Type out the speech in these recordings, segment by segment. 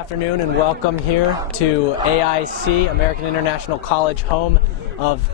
afternoon and welcome here to AIC, American International College, home of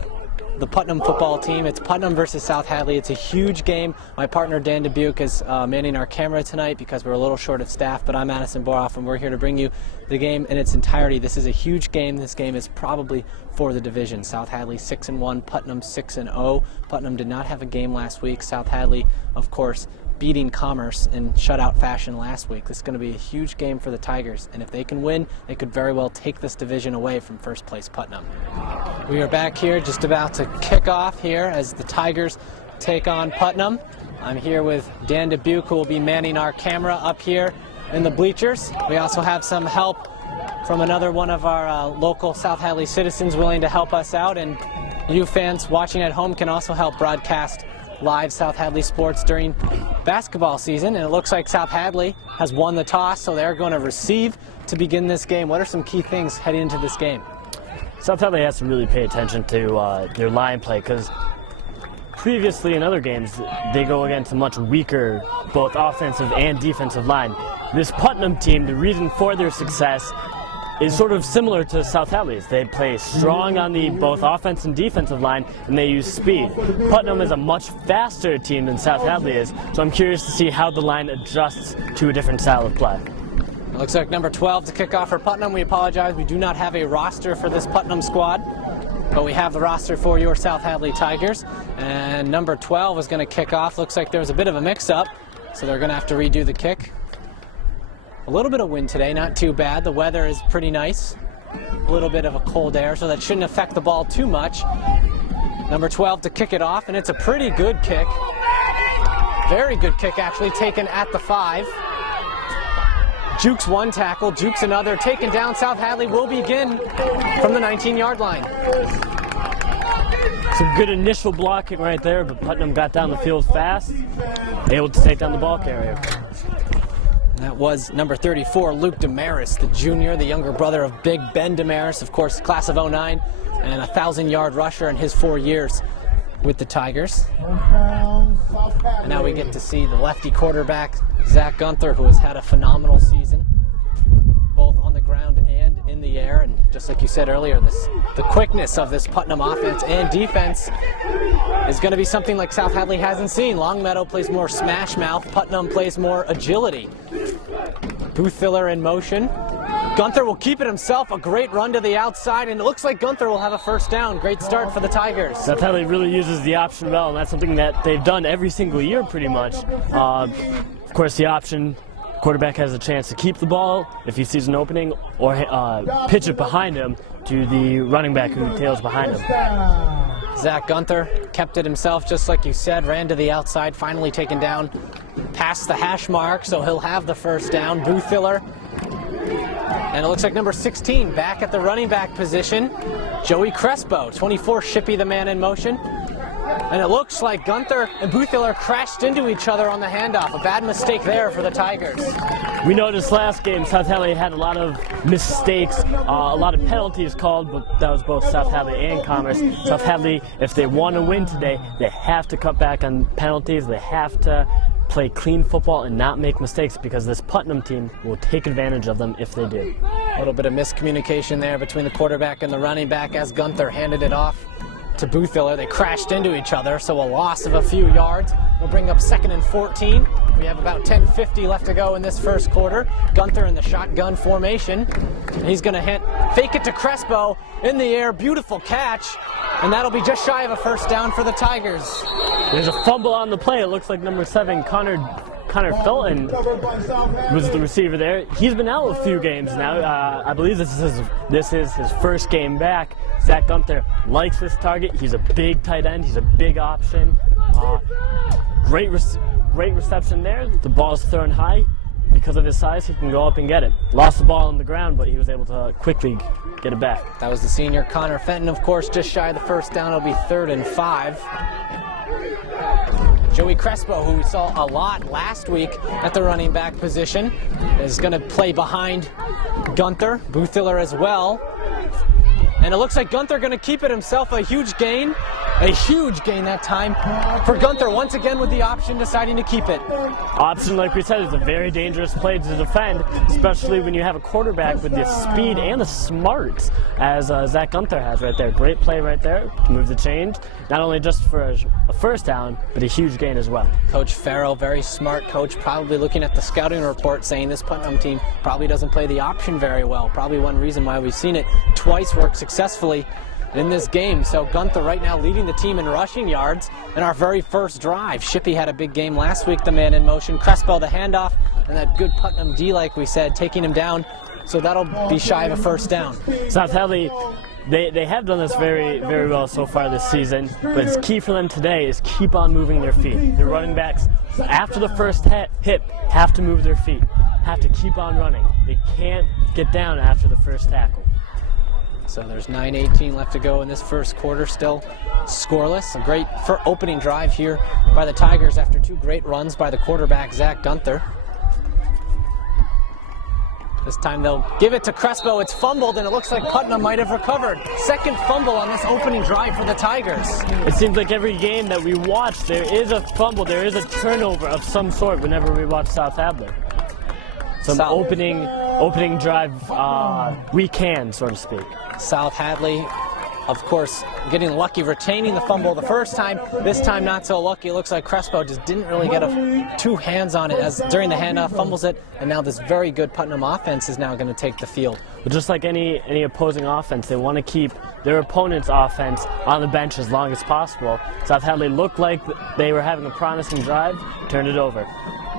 the Putnam football team. It's Putnam versus South Hadley. It's a huge game. My partner Dan Dubuc is manning our camera tonight because we're a little short of staff, but I'm Addison, Boroff, and we're here to bring you the game in its entirety. This is a huge game. This game is probably for the division. South Hadley 6-1, Putnam 6-0. Putnam did not have a game last week. South Hadley, of course, beating Commerce in shutout fashion last week. This is going to be a huge game for the Tigers, and if they can win, they could very well take this division away from first place Putnam. We are back here just about to kick off here as the Tigers take on Putnam. I'm here with Dan Dubuc, who will be manning our camera up here in the bleachers. We also have some help from another one of our local South Hadley citizens willing to help us out, and you fans watching at home can also help broadcast live South Hadley sports during basketball season. And it looks like South Hadley has won the toss, so they're going to receive to begin this game. What are some key things heading into this game? South Hadley has to really pay attention to their line play, because previously in other games they go against a much weaker both offensive and defensive line. This Putnam team, the reason for their success is sort of similar to South Hadley's. They play strong on the both offense and defensive line, and they use speed. Putnam is a much faster team than South Hadley is, so I'm curious to see how the line adjusts to a different style of play. It looks like number 12 to kick off for Putnam. We apologize, we do not have a roster for this Putnam squad, but we have the roster for your South Hadley Tigers. And number 12 is going to kick off. Looks like there was a bit of a mix-up, so they're going to have to redo the kick. A little bit of wind today, not too bad. The weather is pretty nice. A little bit of a cold air, so that shouldn't affect the ball too much. Number 12 to kick it off, and it's a pretty good kick. Very good kick, actually, taken at the 5. Jukes one tackle, Jukes another. Taken down. South Hadley will begin from the 19-yard line. Some good initial blocking right there, but Putnam got down the field fast, able to take down the ball carrier. That was number 34, Luke Damaris, the junior, the younger brother of Big Ben Damaris, of course, class of '09, and a 1,000-yard rusher in his 4 years with the Tigers. And now we get to see the lefty quarterback, Zach Gunther, who has had a phenomenal season, both on the ground and in the air. And just like you said earlier, the quickness of this Putnam offense and defense is going to be something like South Hadley hasn't seen. Longmeadow plays more smash mouth. Putnam plays more agility. Boothfiller in motion. Gunther will keep it himself. A great run to the outside, and it looks like Gunther will have a first down. Great start for the Tigers. South Hadley really uses the option well, and that's something that they've done every single year pretty much. Of course, the option, quarterback has a chance to keep the ball if he sees an opening, or pitch it behind him to the running back who tails behind him. Zach Gunther kept it himself, just like you said, ran to the outside, finally taken down past the hash mark, so he'll have the first down. Boothfiller. And it looks like number 16 back at the running back position, Joey Crespo. 24, Shippy, the man in motion. And it looks like Gunther and Boothfiller crashed into each other on the handoff. A bad mistake there for the Tigers. We noticed last game South Hadley had a lot of mistakes, a lot of penalties called, but that was both South Hadley and Commerce. South Hadley, if they want to win today, they have to cut back on penalties. They have to play clean football and not make mistakes, because this Putnam team will take advantage of them if they do. A little bit of miscommunication there between the quarterback and the running back as Gunther handed it off to Boothfiller. They crashed into each other, so a loss of a few yards will bring up 2nd and 14. We have about 10:50 left to go in this first quarter. Gunther in the shotgun formation. He's going to fake it to Crespo in the air. Beautiful catch, and that'll be just shy of a first down for the Tigers. There's a fumble on the play. It looks like number 7, Connor Felton was the receiver there. He's been out a few games now. I believe this is his first game back. Zach Gunther likes this target. He's a big tight end. He's a big option. Great reception there. The ball's thrown high. Because of his size, he can go up and get it. Lost the ball on the ground, but he was able to quickly get it back. That was the senior Connor Fenton, of course, just shy of the first down. It'll be 3rd and 5. Joey Crespo, who we saw a lot last week at the running back position, is going to play behind Gunther. Boothfiller as well. And it looks like Gunther going to keep it himself. A huge gain that time for Gunther, once again with the option, deciding to keep it. Option, like we said, is a very dangerous play to defend, especially when you have a quarterback with the speed and the smarts as Zach Gunther has right there. Great play right there to move the chains, not only just for a first down, but a huge gain as well. Coach Farrell, very smart coach, probably looking at the scouting report saying this Putnam team probably doesn't play the option very well. Probably one reason why we've seen it twice work successfully in this game. So Gunther right now leading the team in rushing yards in our very first drive. Shippey had a big game last week, the man in motion. Crespo the handoff, and that good Putnam D, like we said, taking him down. So that'll be shy of a first down. South Hadley, they have done this very, very well so far this season, but it's key for them today is keep on moving their feet. Their running backs, after the first hit, have to move their feet, have to keep on running. They can't get down after the first tackle. So there's 9:18 left to go in this first quarter, still scoreless. A great opening drive here by the Tigers after two great runs by the quarterback, Zach Gunther. This time they'll give it to Crespo. It's fumbled, and it looks like Putnam might have recovered. Second fumble on this opening drive for the Tigers. It seems like every game that we watch, there is a fumble, there is a turnover of some sort whenever we watch South Hadley. Some opening drive we can, so to speak. South Hadley, of course, getting lucky, retaining the fumble the first time. This time not so lucky. It looks like Crespo just didn't really get two hands on it as during the handoff, fumbles it, and now this very good Putnam offense is now going to take the field. But just like any opposing offense, they want to keep their opponent's offense on the bench as long as possible. South Hadley looked like they were having a promising drive, turned it over.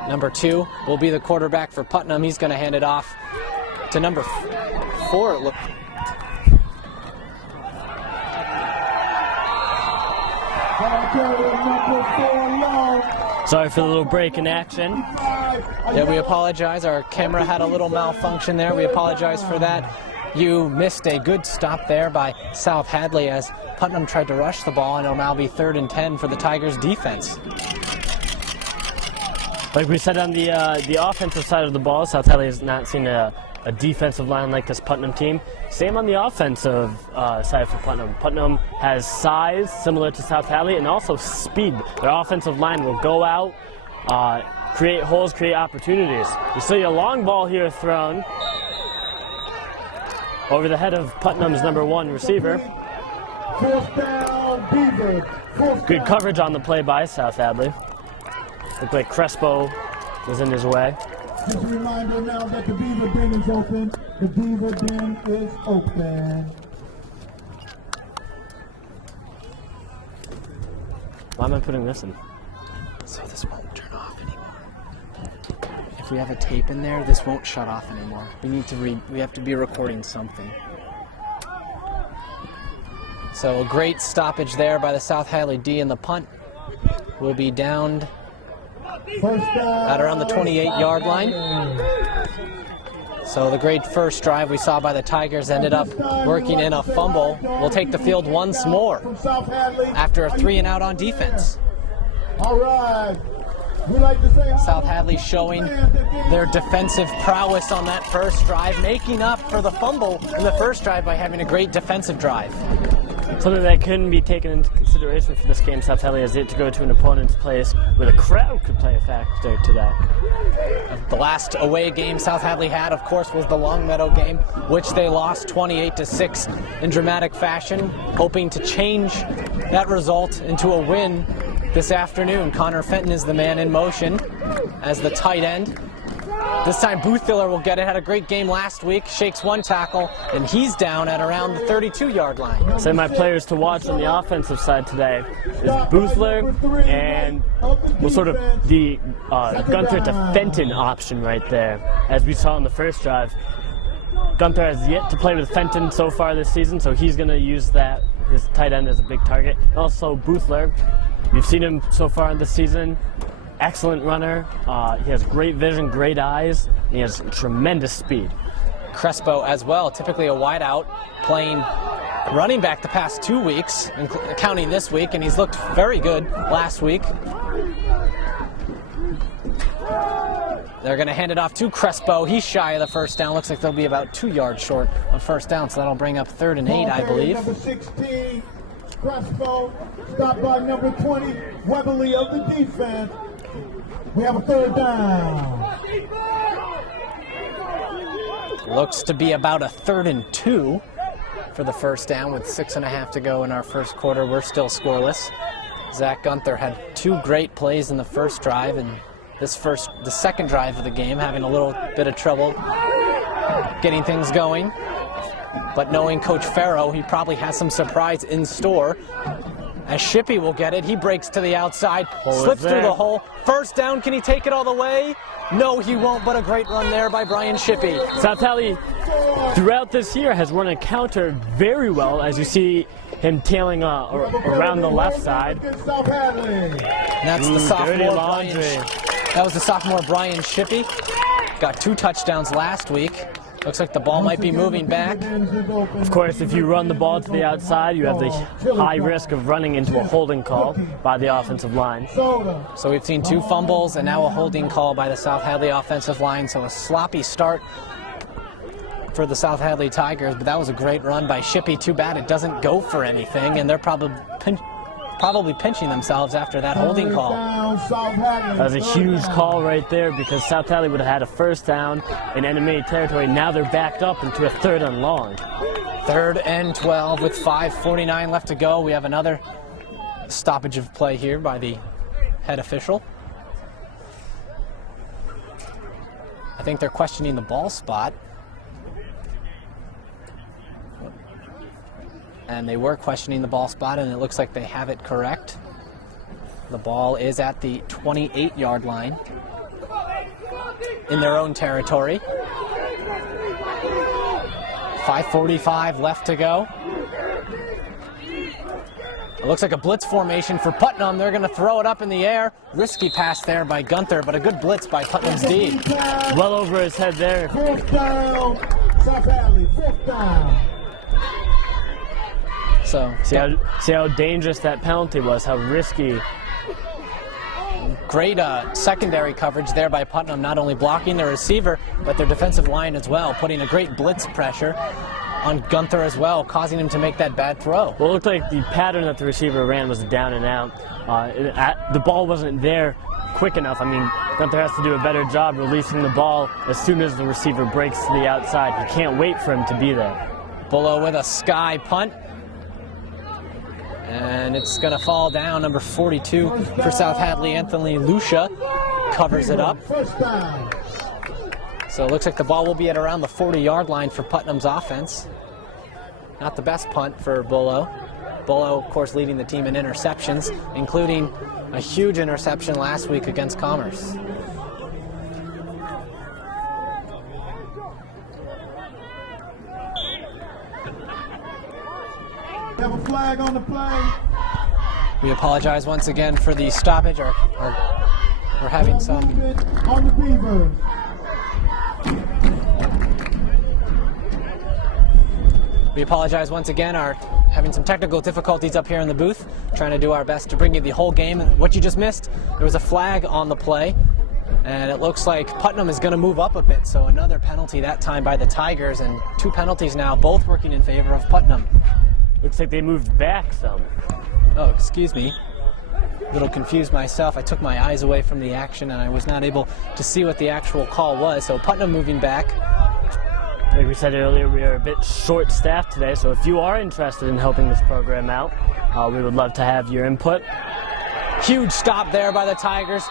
Number 2 will be the quarterback for Putnam. He's going to hand it off to number 4. Sorry for the little break in action. Yeah, we apologize. Our camera had a little malfunction there. We apologize for that. You missed a good stop there by South Hadley as Putnam tried to rush the ball, and it'll now be 3rd and 10 for the Tigers defense. Like we said on the offensive side of the ball, South Hadley has not seen a defensive line like this Putnam team. Same on the offensive side for Putnam. Putnam has size similar to South Hadley and also speed. Their offensive line will go out, create holes, create opportunities. You see a long ball here thrown over the head of Putnam's number 1 receiver. Good coverage on the play by South Hadley. Looked like Crespo was in his way. Just a reminder now that the Beaver Den is open. The Beaver Den is open. Why am I putting this in? So this won't turn off anymore. If we have a tape in there, this won't shut off anymore. We have to be recording something. So a great stoppage there by the South Hadley D, and the punt will be downed at around the 28-yard line. So the great first drive we saw by the Tigers ended up working in a fumble. We'll take the field once more after a 3-and-out on defense. All right. We like to say South Hadley showing their defensive prowess on that first drive, making up for the fumble in the first drive by having a great defensive drive. Something that couldn't be taken into consideration for this game, South Hadley has yet to go to an opponent's place where the crowd could play a factor today. The last away game South Hadley had, of course, was the Longmeadow game, which they lost 28-6 in dramatic fashion, hoping to change that result into a win this afternoon. Connor Fenton is the man in motion as the tight end. This time Boothfiller will get it. Had a great game last week. Shakes one tackle, and he's down at around the 32-yard line. So my players to watch on the offensive side today is Boothler and sort of the Gunther to Fenton option right there. As we saw in the first drive, Gunther has yet to play with Fenton so far this season, so he's going to use that, his tight end, as a big target. And also Boothler, you've seen him so far in this season. Excellent runner. He has great vision, great eyes. And he has tremendous speed. Crespo as well, typically a wideout, playing running back the past 2 weeks, counting this week, and he's looked very good last week. They're going to hand it off to Crespo. He's shy of the first down. Looks like they'll be about 2 yards short of first down, so that'll bring up 3rd and 8, I believe. Number 16, Crespo, stopped by number 20, Weatherly of the defense. We have a 3rd down. Looks to be about a 3rd and 2 for the first down with 6.5 to go in our first quarter. We're still scoreless. Zach Gunther had 2 great plays in the first drive, and the second drive of the game, having a little bit of trouble getting things going. But knowing Coach Farrow, he probably has some surprise in store. As Shippey will get it, he breaks to the outside, slips through the hole. First down, can he take it all the way? No, he won't, but a great run there by Brian Shippey. South Hadley, throughout this year, has run a counter very well, as you see him tailing around the left side. That's the sophomore Brian. That was the sophomore Brian Shippey. Got 2 touchdowns last week. Looks like the ball might be moving back. Of course, if you run the ball to the outside, you have the high risk of running into a holding call by the offensive line. So we've seen 2 fumbles and now a holding call by the South Hadley offensive line. So a sloppy start for the South Hadley Tigers, but that was a great run by Shippey. Too bad it doesn't go for anything, and they're probably pinching themselves after that holding call. That was a huge call right there, because South Hadley would have had a first down in enemy territory. Now they're backed up into a 3rd and long. 3rd and 12 with 5:49 left to go. We have another stoppage of play here by the head official. I think they're questioning the ball spot. And they were questioning the ball spot, and it looks like they have it correct. The ball is at the 28-yard line in their own territory. 5:45 left to go. It looks like a blitz formation for Putnam. They're going to throw it up in the air. Risky pass there by Gunther, but a good blitz by Putnam's D. Well over his head there. 4th down, South Hadley, 4th down. So see how dangerous that penalty was, how risky. Great secondary coverage there by Putnam, not only blocking their receiver, but their defensive line as well, putting a great blitz pressure on Gunther as well, causing him to make that bad throw. Well, it looked like the pattern that the receiver ran was a down and out. The ball wasn't there quick enough. I mean, Gunther has to do a better job releasing the ball as soon as the receiver breaks to the outside. You can't wait for him to be there. Bullough with a sky punt. And it's going to fall down. Number 42 for South Hadley, Anthony Lucia, covers it up. So it looks like the ball will be at around the 40-yard line for Putnam's offense. Not the best punt for Bullough. Bullough, of course, leading the team in interceptions, including a huge interception last week against Commerce. Have a flag on the play. We apologize once again for the stoppage. We're having some on the Beavers. We apologize once again. Are having some technical difficulties up here in the booth. Trying to do our best to bring you the whole game. What you just missed, there was a flag on the play, and it looks like Putnam is going to move up a bit. So another penalty that time by the Tigers, and 2 penalties now, both working in favor of Putnam. Looks like they moved back some. Oh, excuse me. A little confused myself. I took my eyes away from the action and I was not able to see what the actual call was. So Putnam moving back. Like we said earlier, we are a bit short-staffed today, so if you are interested in helping this program out, we would love to have your input. Huge stop there by the Tigers.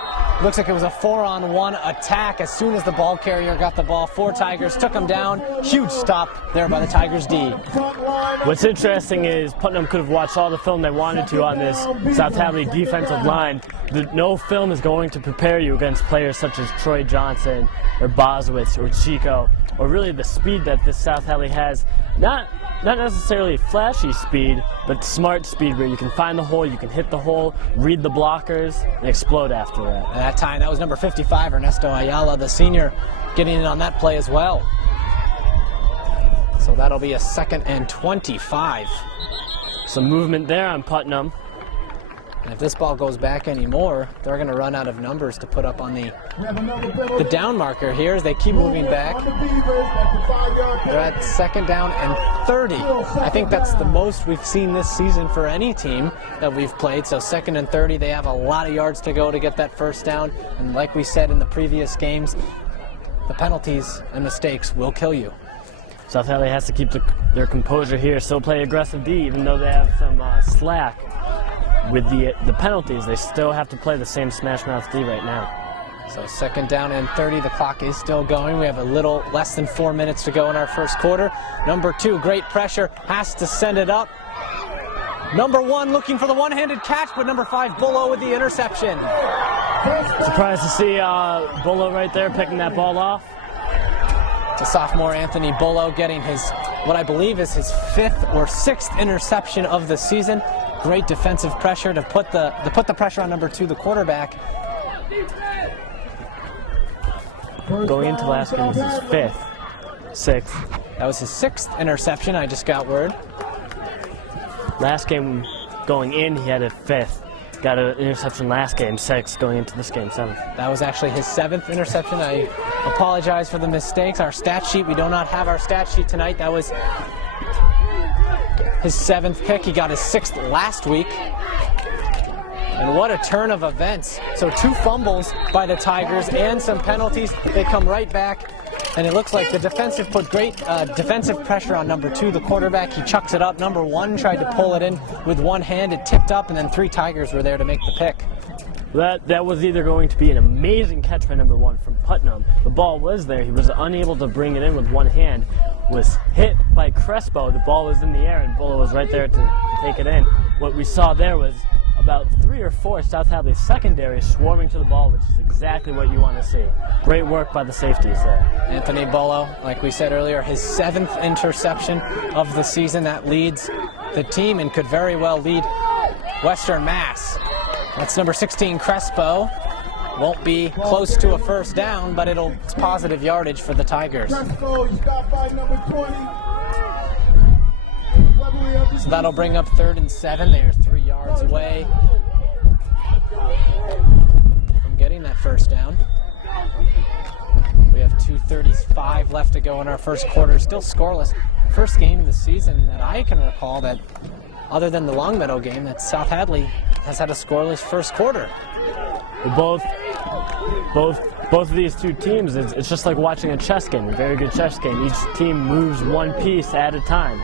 Looks like it was a 4-on-1 attack as soon as the ball carrier got the ball. 4 Tigers took him down. Huge stop there by the Tigers D. What's interesting is Putnam could have watched all the film they wanted to on this South Hadley defensive line. No film is going to prepare you against players such as Troy Johnson or Boswitz or Chico, or really the speed that this South Hadley has. Not necessarily flashy speed, but smart speed where you can find the hole, you can hit the hole, read the blockers, and explode after that. At that time, that was number 55, Ernesto Ayala, the senior, getting in on that play as well. So that'll be a 2nd and 25. Some movement there on Putnam. And if this ball goes back anymore, they're going to run out of numbers to put up on the down marker here as they keep moving back. They're at 2nd down and 30. I think that's the most we've seen this season for any team that we've played. So 2nd and 30, they have a lot of yards to go to get that 1st down. And like we said in the previous games, the penalties and mistakes will kill you. South Hadley has to keep their composure here, still play aggressive D, even though they have some slack with the penalties. They still have to play the same smash mouth D right now. So 2nd down and 30, the clock is still going. We have a little less than 4 minutes to go in our 1st quarter. Number 2, great pressure, has to send it up. Number 1 looking for the one-handed catch, but number 5, Bullo with the interception. Surprised to see Bullo right there picking that ball off. The sophomore Anthony Bullo getting what I believe is his 5th or 6th interception of the season. Great defensive pressure to put the pressure on number 2, the quarterback. Going into last game, this is 5th, 6th. That was his 6th interception, I just got word. Last game going in, he had a 5th. Got an interception last game, 6th, going into this game, 7th. That was actually his 7th interception. I apologize for the mistakes. Our stat sheet, we do not have our stat sheet tonight. That was his 7th pick. He got his 6th last week. And what a turn of events. So 2 fumbles by the Tigers and some penalties. They come right back. And it looks like the defensive put great defensive pressure on number 2, the quarterback. He chucks it up. Number 1 tried to pull it in with one hand. It tipped up, and then 3 Tigers were there to make the pick. That was either going to be an amazing catch by number 1 from Putnam. The ball was there. He was unable to bring it in with one hand. Was hit by Crespo. The ball was in the air, and Bullo was right there to take it in. What we saw there was about 3 or 4 South Hadley secondary swarming to the ball, which is exactly what you want to see. Great work by the safeties there. Anthony Bullo, like we said earlier, his 7th interception of the season. That leads the team and could very well lead Western Mass. That's number 16, Crespo. Won't be close to a 1st down, but it's positive yardage for the Tigers. So that'll bring up 3rd and 7. They're 3 yards away from getting that 1st down. We have 2:35 left to go in our 1st quarter. Still scoreless. First game of the season that I can recall that, other than the Longmeadow game, that South Hadley has had a scoreless 1st quarter. Both of these 2 teams, it's just like watching a chess game, a very good chess game. Each team moves one piece at a time,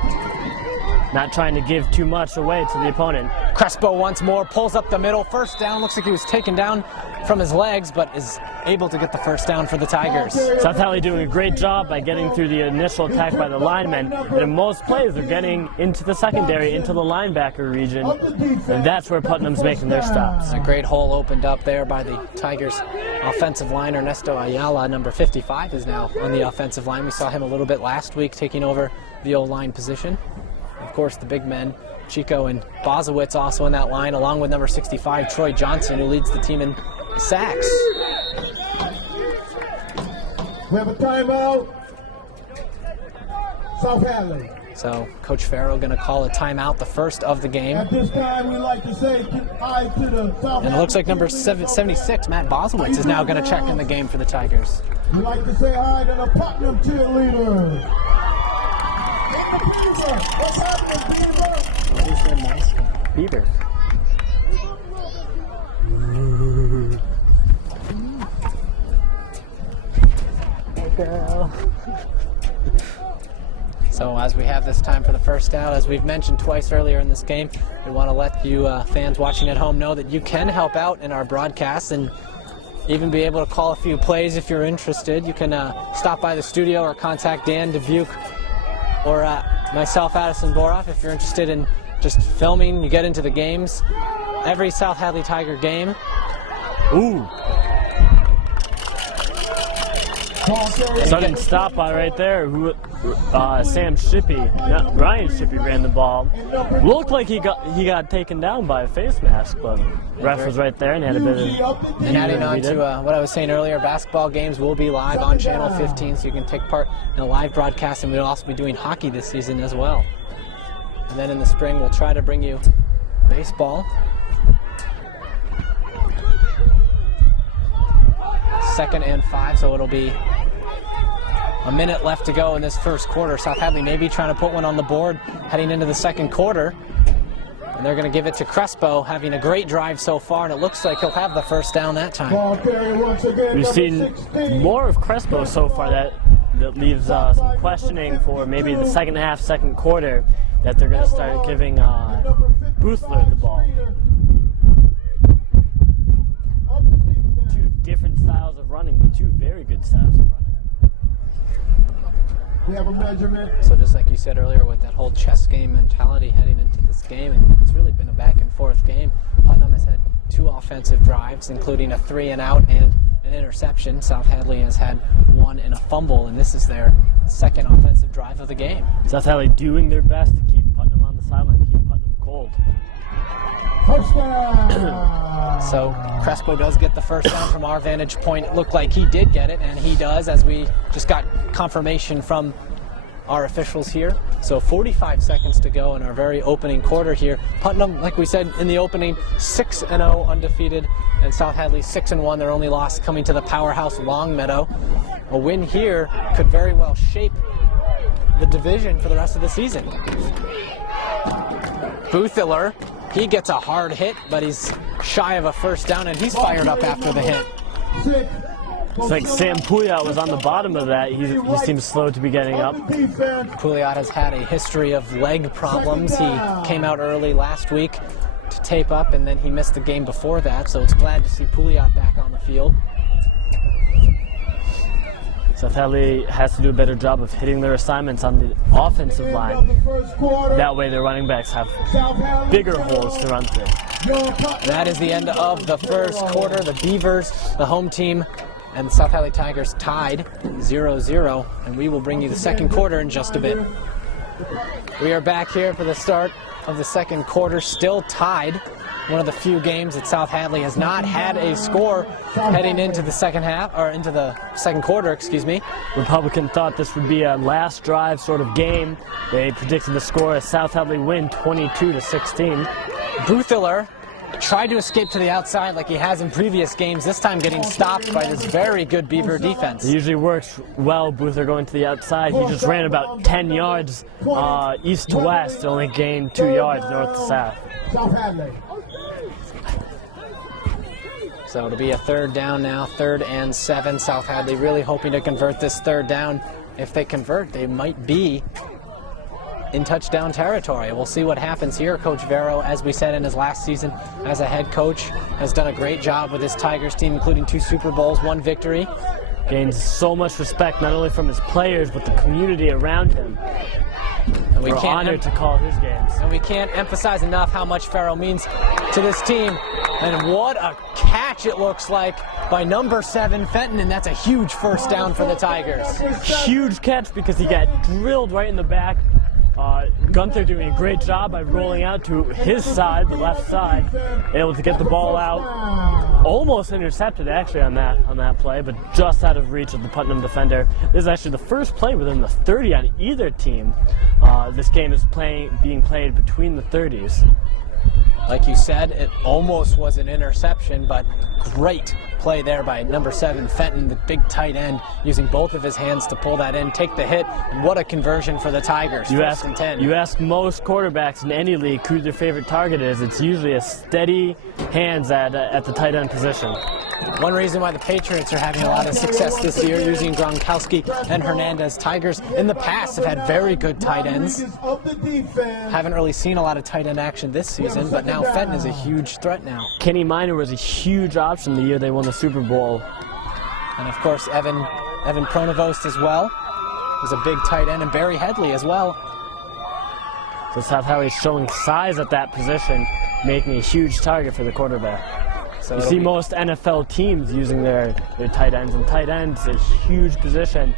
not trying to give too much away to the opponent. Crespo once more pulls up the middle. 1st down. Looks like he was taken down from his legs, but is able to get the 1st down for the Tigers. South Hadley doing a great job by getting through the initial attack by the linemen. And in most plays, they're getting into the secondary, into the linebacker region, and that's where Putnam's making their stops. A great hole opened up there by the Tigers offensive line. Ernesto Ayala, number 55, is now on the offensive line. We saw him a little bit last week taking over the O-line position. Of course, the big men, Chico and Bozowitz, also in that line, along with number 65, Troy Johnson, who leads the team in sacks. We have a timeout. South Hadley. So Coach Farrow going to call a timeout, the 1st of the game. At this time, we like to say hi to the South. And it looks like number 76, Matt Bozowitz, is now going to check in the game for the Tigers. We like to say hi to the Putnam cheerleaders. What's happening, Beaver? What is their mascot? Beavers. Hey, girl. So as we have this time for the 1st out, as we've mentioned twice earlier in this game, we want to let you fans watching at home know that you can help out in our broadcast and even be able to call a few plays if you're interested. You can stop by the studio or contact Dan Dubuc or myself, Addison, Boroff, if you're interested in just filming. You get into the games, every South Hadley Tiger game. Ooh. Sudden stop by right there. Sam Shippey, Ryan Shippey ran the ball. Looked like he got taken down by a face mask, but ref was right there and had a bit of. And adding on to what I was saying earlier, basketball games will be live on Channel 15, so you can take part in a live broadcast, and we'll also be doing hockey this season as well. And then in the spring, we'll try to bring you baseball 2nd and 5, so it'll be a minute left to go in this first quarter. South Hadley maybe trying to put one on the board heading into the second quarter. And they're going to give it to Crespo, having a great drive so far, and it looks like he'll have the first down that time. We've seen more of Crespo so far that leaves some questioning for maybe the second half, second quarter, that they're going to start giving Boothler the ball. Two different styles of running, but two very good styles of running. We have a measurement. So just like you said earlier, with that whole chess game mentality heading into this game, and it's really been a back and forth game. Putnam has had 2 offensive drives, including a 3-and-out and an interception. South Hadley has had 1 and a fumble, and this is their second offensive drive of the game. South Hadley doing their best to keep Putnam on the sideline, keep Putnam cold. First down. So Crespo does get the first down from our vantage point. It looked like he did get it, and he does, as we just got confirmation from our officials here. So 45 seconds to go in our very opening quarter here. Putnam, like we said in the opening, 6-0 undefeated, and South Hadley 6-1. Their only loss coming to the powerhouse Longmeadow. A win here could very well shape the division for the rest of the season. Boothler, he gets a hard hit, but he's shy of a first down, and he's fired up after the hit. It's like Sam Pouliot was on the bottom of that. He seems slow to be getting up. Pouliot has had a history of leg problems. He came out early last week to tape up, and then he missed the game before that, so it's glad to see Pouliot back on the field. South Hadley has to do a better job of hitting their assignments on the offensive line. That way their running backs have bigger holes to run through. That is the end of the first quarter. The Beavers, the home team, and the South Hadley Tigers tied 0-0, and we will bring you the second quarter in just a bit. We are back here for the start of the second quarter, still tied. One of the few games that South Hadley has not had a score heading into the second half, or into the second quarter, excuse me. Republican thought this would be a last drive sort of game. They predicted the score as South Hadley win 22-16. Boothler tried to escape to the outside like he has in previous games, this time getting stopped by this very good Beaver defense. It usually works well, Boothler going to the outside. He just ran about 10 yards east to west, only gained 2 yards north to south. So it'll be a third down now, 3rd and 7. South Hadley really hoping to convert this third down. If they convert, they might be in touchdown territory. We'll see what happens here. Coach Vero, as we said in his last season as a head coach, has done a great job with his Tigers team, including 2 Super Bowls, 1 victory. Gains so much respect, not only from his players, but the community around him. And we're honored to call his games. And we can't emphasize enough how much Farrell means to this team. And what a catch it looks like by number 7, Fenton, and that's a huge first down for the Tigers. Huge catch because he got drilled right in the back. Gunther doing a great job by rolling out to his side, the left side, able to get the ball out. Almost intercepted actually on that play, but just out of reach of the Putnam defender. This is actually the first play within the 30 on either team. This game is being played between the 30s. Like you said, it almost was an interception, but great play there by number 7, Fenton, the big tight end, using both of his hands to pull that in, take the hit, and what a conversion for the Tigers. You ask most quarterbacks in any league who their favorite target is, it's usually a steady hands at the tight end position. One reason why the Patriots are having a lot of success this year using Gronkowski and Hernandez. Tigers in the past have had very good tight ends. Haven't really seen a lot of tight end action this season, but now Fenton is a huge threat now. Kenny Minor was a huge option the year they won the Super Bowl. And of course Evan Pronovost as well was a big tight end, and Barry Hadley as well. So South Hadley showing size at that position, making a huge target for the quarterback. So you see most NFL teams using their tight ends, and tight ends is a huge position.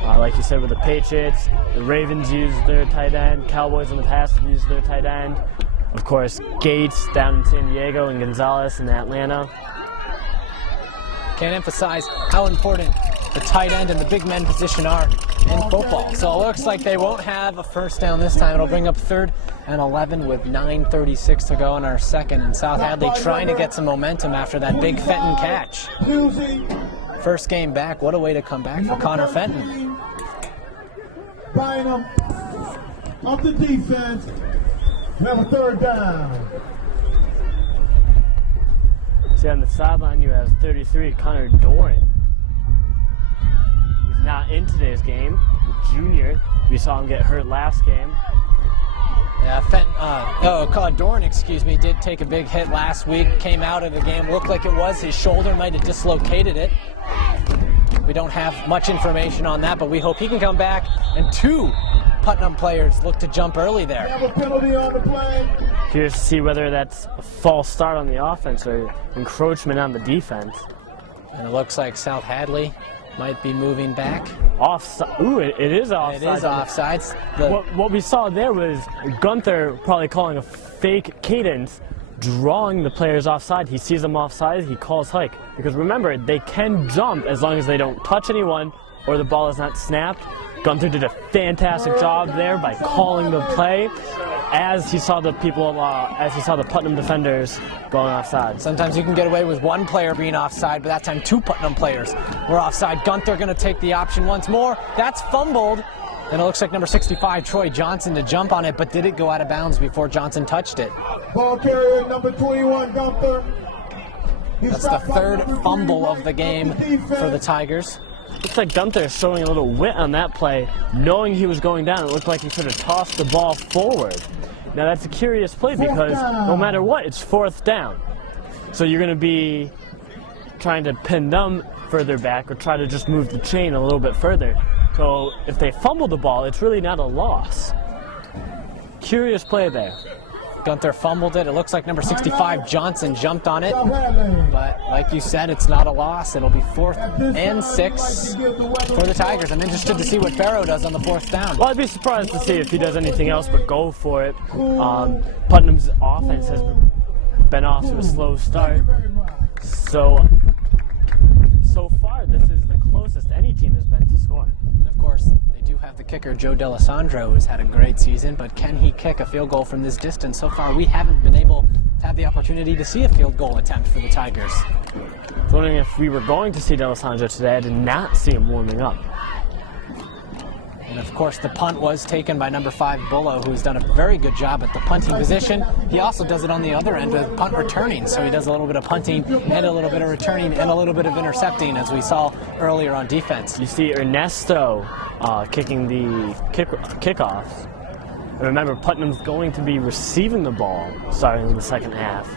Like you said with the Patriots, the Ravens use their tight end, Cowboys in the past have used their tight end. Of course, Gates down in San Diego and Gonzalez in Atlanta. Can't emphasize how important the tight end and the big men position are in football. So it looks like they won't have a first down this time. It'll bring up 3rd and 11 with 9:36 to go in our second. And South Hadley trying to get some momentum after that big Fenton catch. First game back. What a way to come back for Connor Fenton. Buying them off the defense. We have a third down. See, on the sideline, you have 33, Connor Doran. He's not in today's game. The junior. We saw him get hurt last game. Yeah, Doran, did take a big hit last week. Came out of the game. Looked like it was his shoulder. Might have dislocated it. We don't have much information on that, but we hope he can come back. And 2 Putnam players look to jump early there. We have a penalty on the play. Curious to see whether that's a false start on the offense or encroachment on the defense. And it looks like South Hadley might be moving back. Offside. Ooh, it is offside. It is offsides. What we saw there was Gunther probably calling a fake cadence, drawing the players offside. He sees them offside, he calls hike. Because remember, they can jump as long as they don't touch anyone or the ball is not snapped. Gunther did a fantastic job there by calling the play as he saw the Putnam defenders going offside. Sometimes you can get away with 1 player being offside, but that time 2 Putnam players were offside. Gunther going to take the option once more. That's fumbled. And it looks like number 65, Troy Johnson, to jump on it, but did it go out of bounds before Johnson touched it? Ball carrier number 21, Gunther. That's the 3rd fumble of the game for the Tigers. Looks like Gunther showing a little wit on that play, knowing he was going down. It looked like he could have tossed the ball forward. Now that's a curious play because no matter what, it's 4th down. So you're going to be trying to pin them further back or try to just move the chain a little bit further. So if they fumble the ball, it's really not a loss. Curious play there. Gunther fumbled it. It looks like number 65, Johnson, jumped on it. But like you said, it's not a loss. It'll be 4th and 6 for the Tigers. I'm interested to see what Farrow does on the 4th down. Well, I'd be surprised to see if he does anything else but go for it. Putnam's offense has been off to a slow start. So far, this is the closest any team has been to scoring. And of course, they do have the kicker, Joe D'Alessandro, who's had a great season, but can he kick a field goal from this distance? So far, we haven't been able to have the opportunity to see a field goal attempt for the Tigers. I was wondering if we were going to see D'Alessandro today. I did not see him warming up. And of course, the punt was taken by number 5, Bullo, who's done a very good job at the punting position. He also does it on the other end with punt returning, so he does a little bit of punting and a little bit of returning and a little bit of intercepting, as we saw earlier on defense. You see Ernesto kicking the kickoffs. And remember, Putnam's going to be receiving the ball starting in the second half.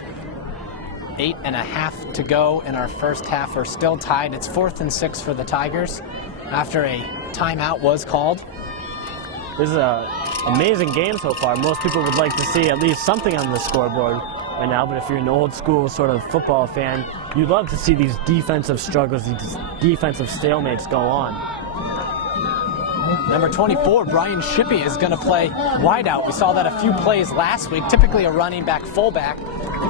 8.5 to go in our first half. We're still tied. It's 4th and 6 for the Tigers after a timeout was called. This is an amazing game so far. Most people would like to see at least something on the scoreboard right now, but if you're an old school sort of football fan, you'd love to see these defensive struggles, these defensive stalemates go on. Number 24, Brian Shippey, is going to play wideout. We saw that a few plays last week, typically a running back fullback,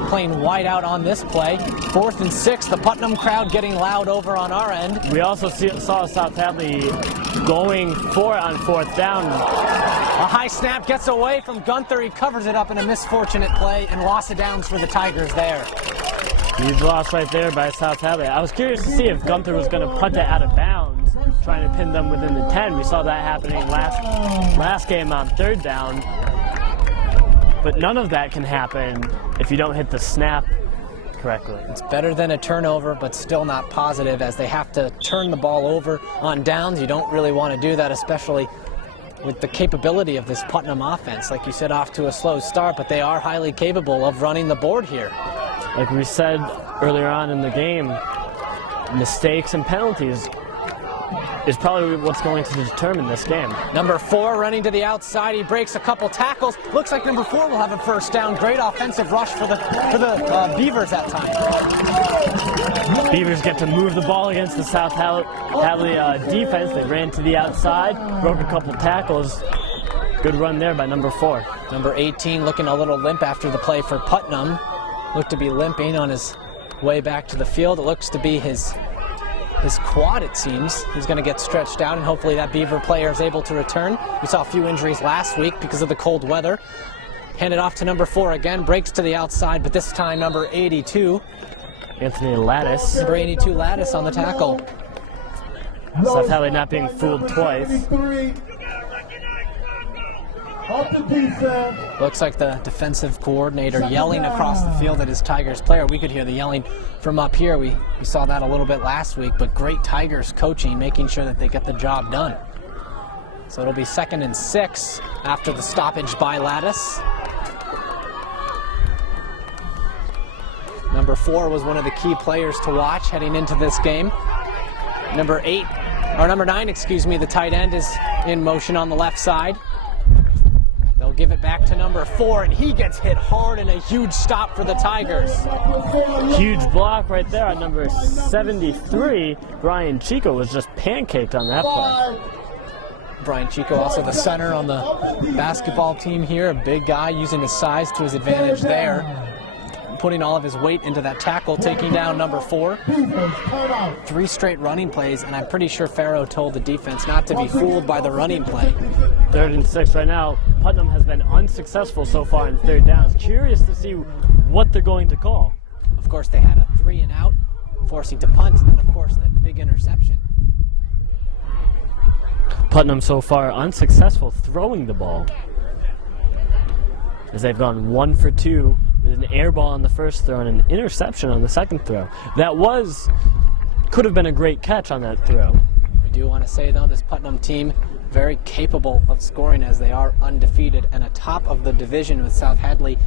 playing wideout on this play. 4th and 6, the Putnam crowd getting loud over on our end. We also saw South Hadley going for it on 4th down. A high snap gets away from Gunther. He covers it up in a misfortunate play, and loss of downs for the Tigers there. He's lost right there by South Hadley. I was curious to see if Gunther was going to punt it out of bounds, trying to pin them within the 10. We saw that happening last game on 3rd down. But none of that can happen if you don't hit the snap correctly. It's better than a turnover, but still not positive, as they have to turn the ball over on downs. You don't really want to do that, especially with the capability of this Putnam offense. Like you said, off to a slow start, but they are highly capable of running the board here. Like we said earlier on in the game, mistakes and penalties is probably what's going to determine this game. Number 4 running to the outside. He breaks a couple tackles. Looks like number 4 will have a first down. Great offensive rush for the Beavers that time. Beavers get to move the ball against the South Hadley defense. They ran to the outside, broke a couple tackles. Good run there by number 4. Number 18 looking a little limp after the play for Putnam. Looked to be limping on his way back to the field. It looks to be his quad, it seems. He's going to get stretched out, and hopefully that Beaver player is able to return. We saw a few injuries last week because of the cold weather. Handed off to number 4 again, breaks to the outside, but this time number 82. Anthony Lattis. Number 82 Lattis on the tackle. South Hadley not being fooled twice. Looks like the defensive coordinator yelling across the field at his Tigers player. We could hear the yelling from up here. We saw that a little bit last week, but great Tigers coaching, making sure that they get the job done. So it'll be 2nd and 6 after the stoppage by Lattice. Number 4 was one of the key players to watch heading into this game. Number 9, excuse me, the tight end is in motion on the left side. They'll give it back to number 4, and he gets hit hard, and a huge stop for the Tigers. Huge block right there on number 73. Brian Chico was just pancaked on that play. Brian Chico, also the center on the basketball team here, a big guy using his size to his advantage there, putting all of his weight into that tackle, taking down number 4. 3 straight running plays, and I'm pretty sure Farrow told the defense not to be fooled by the running play. 3rd and 6 right now. Putnam has been unsuccessful so far in 3rd downs. Curious to see what they're going to call. Of course, they had a 3 and out, forcing to punt, and then of course that big interception. Putnam so far unsuccessful throwing the ball, as they've gone 1 for 2 with an air ball on the first throw and an interception on the second throw. That could have been a great catch on that throw. We do want to say though, this Putnam team very capable of scoring, as they are undefeated and atop of the division with South Hadley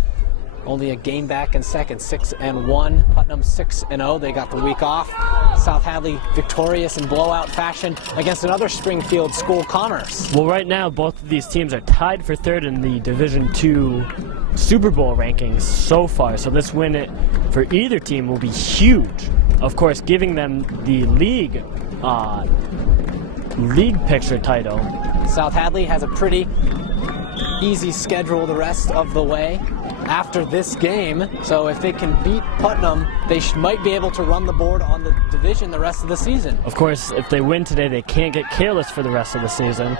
only a game back in second, 6-1. Putnam 6-0. They got the week off. South Hadley victorious in blowout fashion against another Springfield school, Commerce. Well, right now both of these teams are tied for 3rd in the Division II Super Bowl rankings so far. So this win for either team will be huge. Of course, giving them the league picture title. South Hadley has a pretty easy schedule the rest of the way after this game, so if they can beat Putnam, they might be able to run the board on the division the rest of the season. Of course, if they win today, they can't get careless for the rest of the season.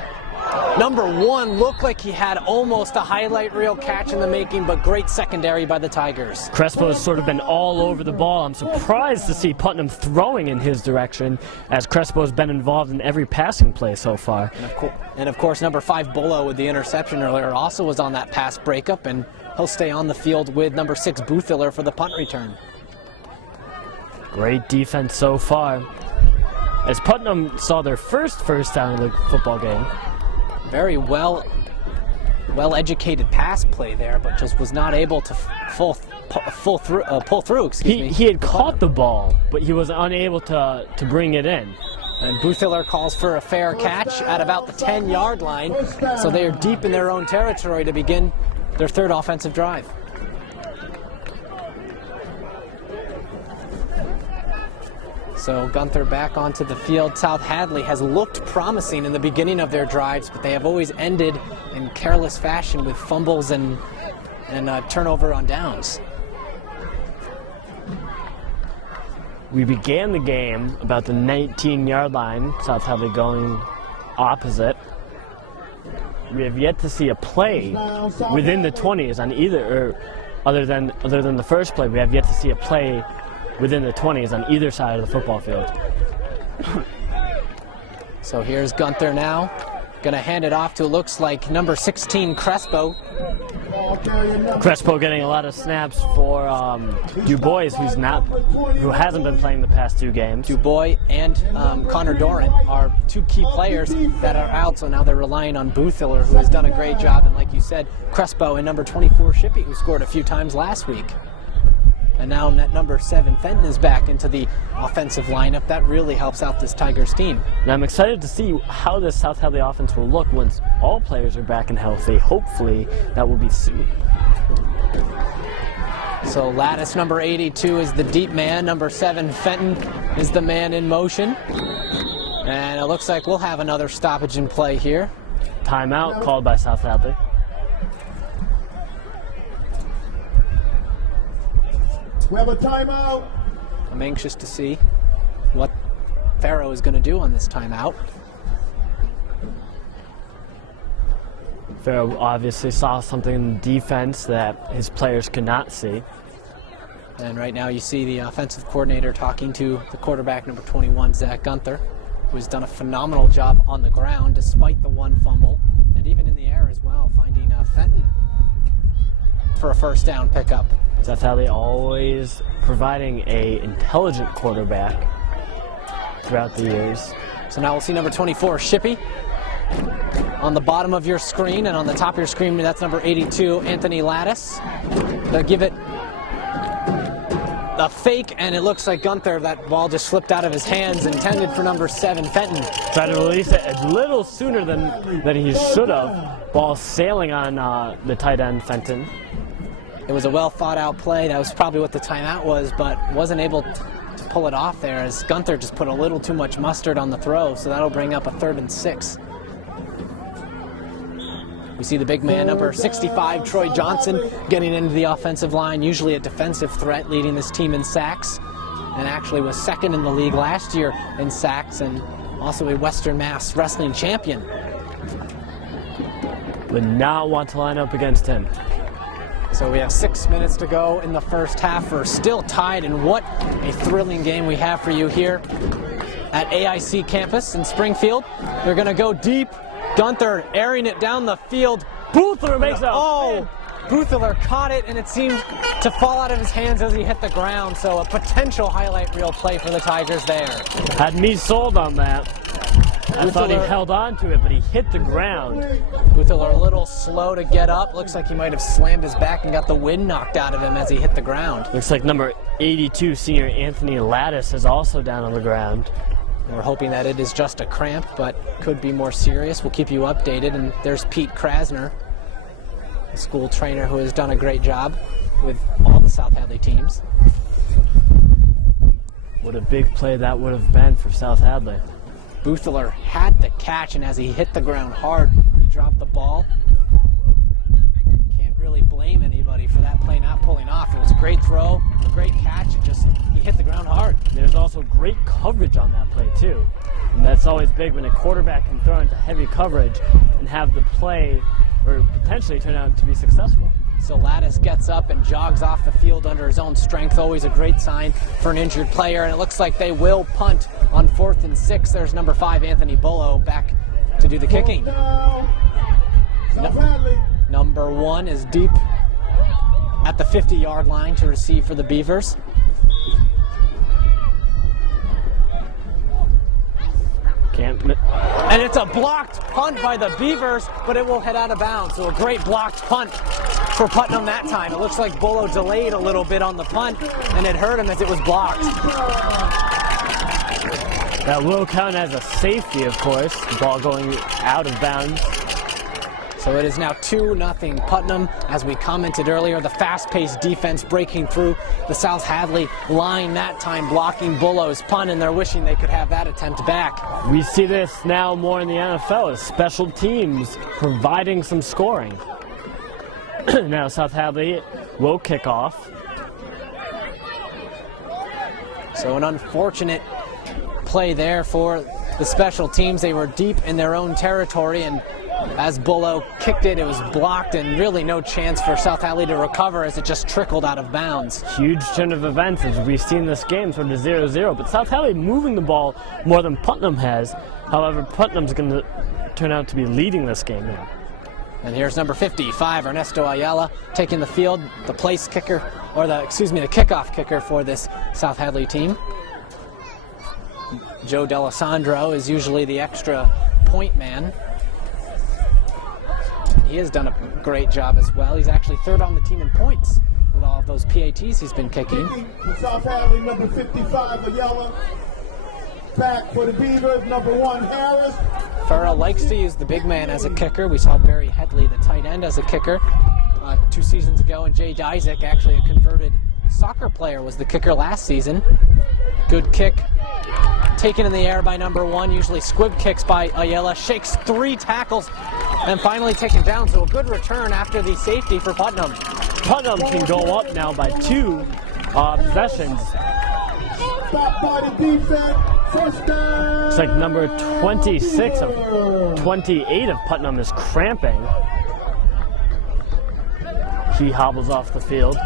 Number 1 looked like he had almost a highlight reel catch in the making, but great secondary by the Tigers. Crespo has sort of been all over the ball. I'm surprised to see Putnam throwing in his direction, as Crespo has been involved in every passing play so far. And of course, number 5 Bullo with the interception earlier also was on that pass breakup, and he'll stay on the field with number 6 Boothiller for the punt return. Great defense so far, as Putnam saw their first down of the football game. Very well-educated pass play there, but just was not able to pull through. He had caught the ball, but he was unable to bring it in. And Boothiller calls for a fair catch at about the 10-yard line, so they are deep in their own territory to begin their 3rd offensive drive. So Gunther back onto the field. South Hadley has looked promising in the beginning of their drives, but they have always ended in careless fashion with fumbles and turnover on downs. We began the game about the 19-yard line, South Hadley going opposite. We have yet to see a play within the 20s on other than the first play. We have yet to see a play within the 20s on either side of the football field. So here's Gunther now. Gonna hand it off to, looks like, number 16 Crespo. Crespo getting a lot of snaps for Dubois, who hasn't been playing the past 2 games. Dubois and Connor Doran are 2 key players that are out, so now they're relying on Boothiller, who has done a great job, and like you said, Crespo and number 24 Shippey, who scored a few times last week. And now number 7 Fenton is back into the offensive lineup. That really helps out this Tigers team. And I'm excited to see how this South Hadley offense will look once all players are back and healthy. Hopefully that will be soon. So Lattice, number 82, is the deep man. Number 7 Fenton is the man in motion. And it looks like we'll have another stoppage in play here. Timeout called by South Hadley. We have a timeout. I'm anxious to see what Farrow is going to do on this timeout. Farrow obviously saw something in defense that his players could not see. And right now you see the offensive coordinator talking to the quarterback, number 21, Zach Gunther. who's done a phenomenal job on the ground despite the one fumble, and even in the air as well, finding Fenton for a first down pickup. South Hadley always providing a intelligent quarterback throughout the years. So now we'll see number 24, Shippey, on the bottom of your screen, and on the top of your screen, that's number 82, Anthony Lattis. They'll give it a fake, and it looks like Gunther, that ball just slipped out of his hands, intended for number 7, Fenton. Tried to release it a little sooner than he should have. Ball sailing on the tight end, Fenton. It was a well thought out play. That was probably what the timeout was, but wasn't able to pull it off there as Gunther just put a little too much mustard on the throw, so that'll bring up a 3rd and 6. We see the big man, number 65, Troy Johnson, getting into the offensive line, usually a defensive threat, leading this team in sacks, and actually was 2nd in the league last year in sacks, and also a Western Mass wrestling champion. Would not want to line up against him. So we have 6 minutes to go in the first half. We're still tied, and what a thrilling game we have for you here at AIC campus in Springfield. They're going to go deep. Gunther airing it down the field. Boother makes a Boother caught it, and it seemed to fall out of his hands as he hit the ground. So a potential highlight reel play for the Tigers there. Had me sold on that. I thought he held on to it, but he hit the ground. Boother a little slow to get up. Looks like he might have slammed his back and got the wind knocked out of him as he hit the ground. Looks like number 82, senior Anthony Lattis, is also down on the ground. We're hoping that it is just a cramp, but could be more serious. We'll keep you updated. And there's Pete Krasner, a school trainer who has done a great job with all the South Hadley teams. What a big play that would have been for South Hadley. Boother had the catch, and as he hit the ground hard, he dropped the ball. Can't really blame anybody for that play not pulling off. It was a great throw, a great catch. He hit the ground hard. There's also great coverage on that play too. And that's always big when a quarterback can throw into heavy coverage and have the play or potentially turn out to be successful. So Lattis gets up and jogs off the field under his own strength. Always a great sign for an injured player. And it looks like they will punt on 4th and 6. There's number 5, Anthony Bullo, back to do the kicking. Number 1 is deep at the 50-yard line to receive for the Beavers. And it's a blocked punt by the Beavers, but it will head out of bounds. So a great blocked punt for Putnam that time. It looks like Bullo delayed a little bit on the punt, and it hurt him as it was blocked. That will count as a safety, of course. The ball going out of bounds. So it is now 2-0 Putnam. As we commented earlier, the fast-paced defense breaking through the South Hadley line that time, blocking Bullo's punt, and they're wishing they could have that attempt back. We see this now more in the NFL as special teams providing some scoring. Now South Hadley will kick off. So an unfortunate play there for the special teams. They were deep in their own territory, and as Bullo kicked it, it was blocked, and really no chance for South Hadley to recover as it just trickled out of bounds. Huge turn of events as we've seen this game sort of 0-0, but South Hadley moving the ball more than Putnam has. However, Putnam's going to turn out to be leading this game now. And here's number 55, Ernesto Ayala, taking the field, the place kicker, or the kickoff kicker for this South Hadley team. Joe D'Alessandro is usually the extra point man. He has done a great job as well. He's actually 3rd on the team in points with all of those PATs he's been kicking. South Hadley, number 55, Ayala. Back for the Beavers, number 1, Harris. Farrell likes to use the big man as a kicker. We saw Barry Hadley, the tight end, as a kicker 2 seasons ago, and Jay Dyzik, actually a converted soccer player, was the kicker last season. Good kick taken in the air by number 1, usually squib kicks by Ayala, shakes 3 tackles, and finally taken down. So a good return after the safety for Putnam. Putnam can go up now by 2 possessions. Stop by the defense. First down. It's like number 26 of 28 of Putnam is cramping. He hobbles off the field.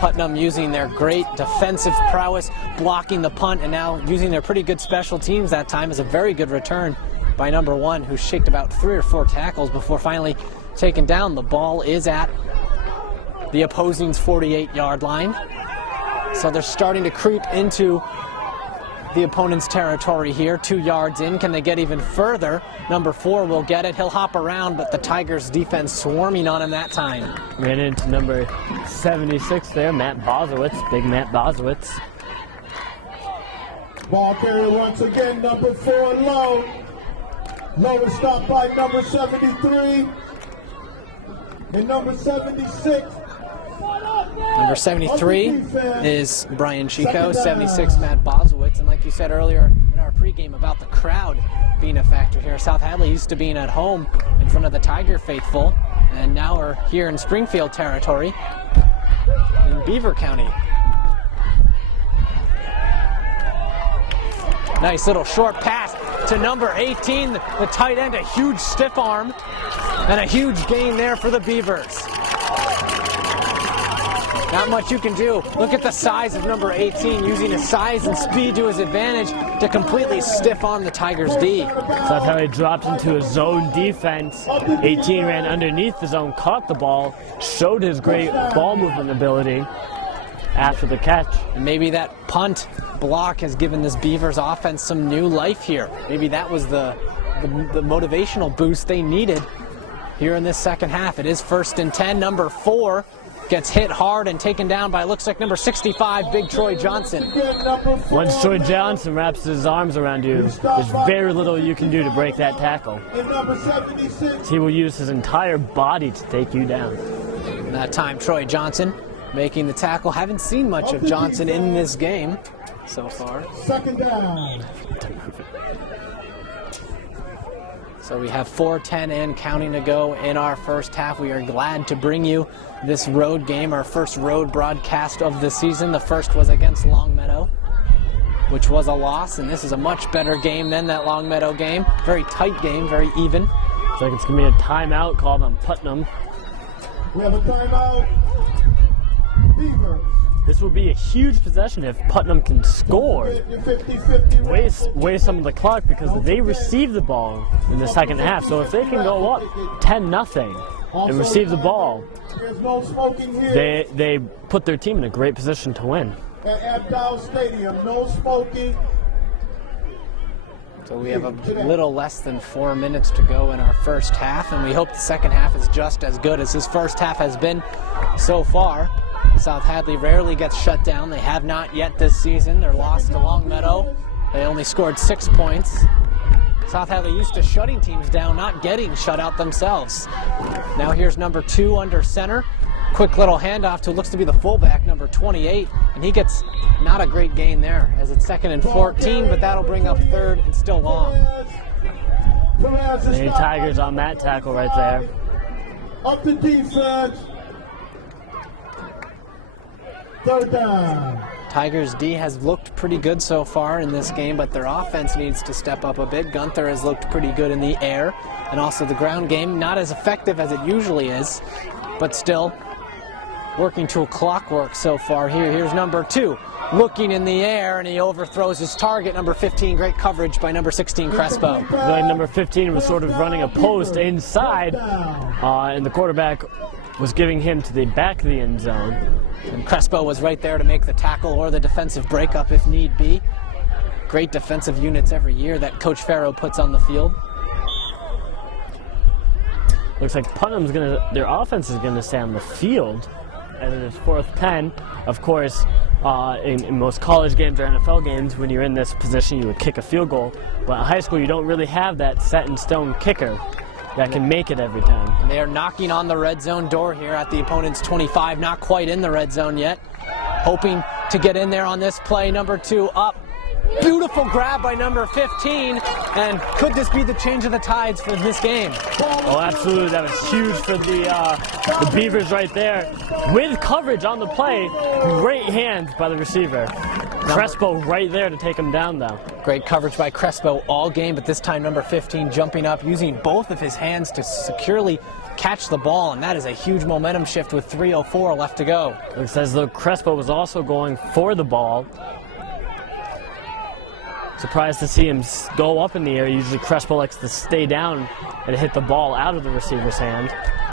Putnam using their great defensive prowess, blocking the punt, and now using their pretty good special teams that time as a very good return by number 1, who shaked about 3 or 4 tackles before finally taken down. The ball is at the opposing's 48-yard line. So they're starting to creep into the opponent's territory here. 2 yards in. Can they get even further? Number 4 will get it. He'll hop around, but the Tigers defense swarming on him that time. Ran into number 76 there, Matt Bozowitz, big Matt Bozowitz. Ball carrier once again, number 4, Low. Low is stopped by number 73. And number 76. Number 73 is Brian Chico, 76 Matt Bozowitz, and like you said earlier in our pregame about the crowd being a factor here, South Hadley used to being at home in front of the Tiger faithful, and now we're here in Springfield territory in Beaver County. Nice little short pass to number 18, the tight end, a huge stiff arm, and a huge gain there for the Beavers. Not much you can do. Look at the size of number 18, using his size and speed to his advantage to completely stiff arm the Tigers D. So that's how he dropped into a zone defense. 18 ran underneath the zone, caught the ball, showed his great ball movement ability after the catch. And maybe that punt block has given this Beavers offense some new life here. Maybe that was the motivational boost they needed here in this second half. It is 1st and 10. Number 4 gets hit hard and taken down by, looks like, number 65, Big Troy Johnson. Once Troy Johnson wraps his arms around you, there's very little you can do to break that tackle. He will use his entire body to take you down. That time, Troy Johnson making the tackle. Haven't seen much of Johnson in this game so far. Second down. So we have 4:10 and counting to go in our first half. We are glad to bring you this road game, our first road broadcast of the season. The first was against Longmeadow, which was a loss, and this is a much better game than that Longmeadow game. Very tight game, very even. Looks like it's going to be a timeout called on Putnam. We have a timeout. Beavers. This will be a huge possession if Putnam can score. Waste some of the clock because they receive the ball in the second half. So if they can go up 10-0 and receive the ball, they put their team in a great position to win. At Abdow Stadium, no smoking. So we have a little less than 4 minutes to go in our first half, and we hope the second half is just as good as this first half has been so far. South Hadley rarely gets shut down. They have not yet this season. Their loss to Longmeadow, they only scored 6 points. South Hadley used to shutting teams down, not getting shut out themselves. Now here's number 2 under center. Quick little handoff to looks to be the fullback, number 28, and he gets not a great gain there as it's 2nd and 14, but that'll bring up 3rd and still long. The Tigers on that tackle right there. Up the defense. 3rd down. Tigers D has looked pretty good so far in this game, but their offense needs to step up a bit. Gunther has looked pretty good in the air, and also the ground game, not as effective as it usually is, but still working to a clockwork so far here. Here's number 2, looking in the air, and he overthrows his target, number 15. Great coverage by number 16, Crespo. Like number 15 was sort of running a post inside, and the quarterback was giving him to the back of the end zone. And Crespo was right there to make the tackle or the defensive breakup if need be. Great defensive units every year that Coach Farrow puts on the field. Looks like Putnam's their offense is gonna stay on the field as it is 4th 10. Of course, in most college games or NFL games, when you're in this position, you would kick a field goal. But in high school, you don't really have that set-in-stone kicker that can make it every time. And they are knocking on the red zone door here at the opponent's 25, not quite in the red zone yet. Hoping to get in there on this play. Number 2 up. Beautiful grab by number 15, and could this be the change of the tides for this game? Oh, absolutely. That was huge for the Beavers right there. With coverage on the play, great hands by the receiver. Crespo right there to take him down, though. Great coverage by Crespo all game, but this time number 15 jumping up, using both of his hands to securely catch the ball, and that is a huge momentum shift with 3:04 left to go. Looks as though Crespo was also going for the ball. Surprised to see him go up in the air. Usually Crespo likes to stay down and hit the ball out of the receiver's hand.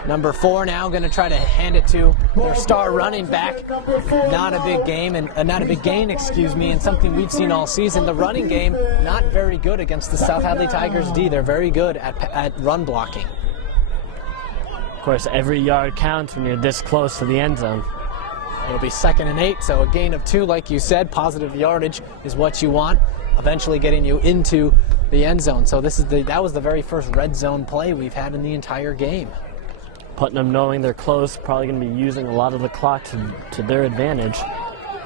Number 4 now going to try to hand it to their star running back. Not a big game, and not a big gain, excuse me, and something we've seen all season. The running game not very good against the South Hadley Tigers D. They're very good at run blocking. Of course, every yard counts when you're this close to the end zone. It'll be 2nd and 8, so a gain of 2, like you said. Positive yardage is what you want, eventually getting you into the end zone. So that was the very first red zone play we've had in the entire game. Putnam, knowing they're close, probably going to be using a lot of the clock to their advantage.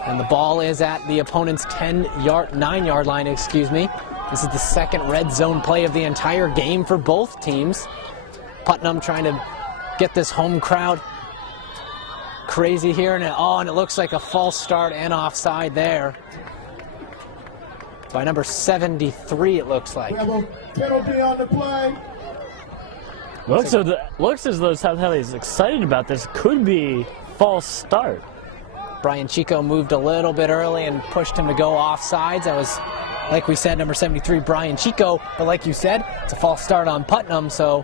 And the ball is at the opponent's 9-yard line, excuse me. This is the second red zone play of the entire game for both teams. Putnam trying to get this home crowd crazy here, and it looks like a false start and offside there by number 73, it looks like. Penalty on the play. Looks as though South Hadley is excited about this. Could be false start. Brian Chico moved a little bit early and pushed him to go offsides. That was, like we said, number 73, Brian Chico. But like you said, it's a false start on Putnam, so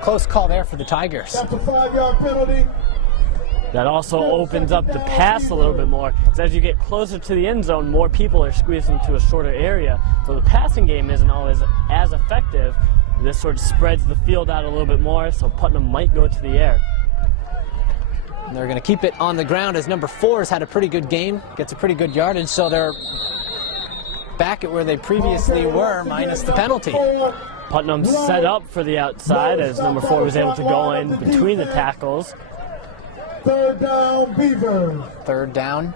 close call there for the Tigers. That's a 5-yard penalty. That also opens up the pass a little bit more. Because as you get closer to the end zone, more people are squeezed into a shorter area. So the passing game isn't always as effective. This sort of spreads the field out a little bit more, so Putnam might go to the air. And they're going to keep it on the ground as number 4 has had a pretty good game, gets a pretty good yardage, so they're back at where they previously were, minus the penalty. Putnam set up for the outside as number 4 was able to go in between the tackles. 3rd down, Beavers. 3rd down,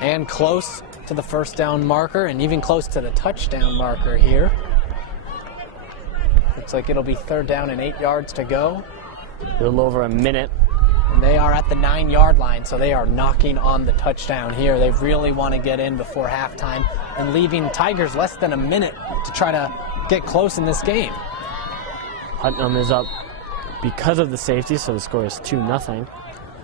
and close to the 1st down marker, and even close to the touchdown marker here. Looks like it'll be 3rd down and 8 yards to go. A little over a minute. And they are at the 9-yard line, so they are knocking on the touchdown here. They really want to get in before halftime and leaving Tigers less than a minute to try to get close in this game. Putnam is up because of the safety, so the score is 2-0.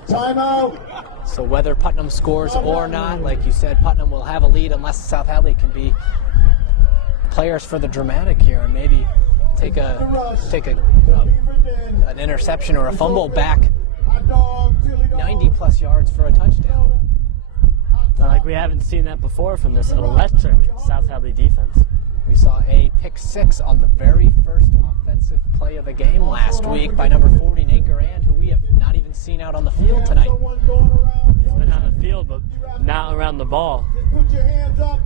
Timeout. So whether Putnam scores or not, like you said, Putnam will have a lead unless South Hadley can be players for the dramatic here and maybe take an interception or a fumble back 90-plus yards for a touchdown. Not like we haven't seen that before from this electric South Hadley defense. We saw a pick 6 on the very first offensive play of the game last week by number 40, Nate Garand, who we have not even seen out on the field tonight. He's been on the field, but not around the ball. Put your hands up.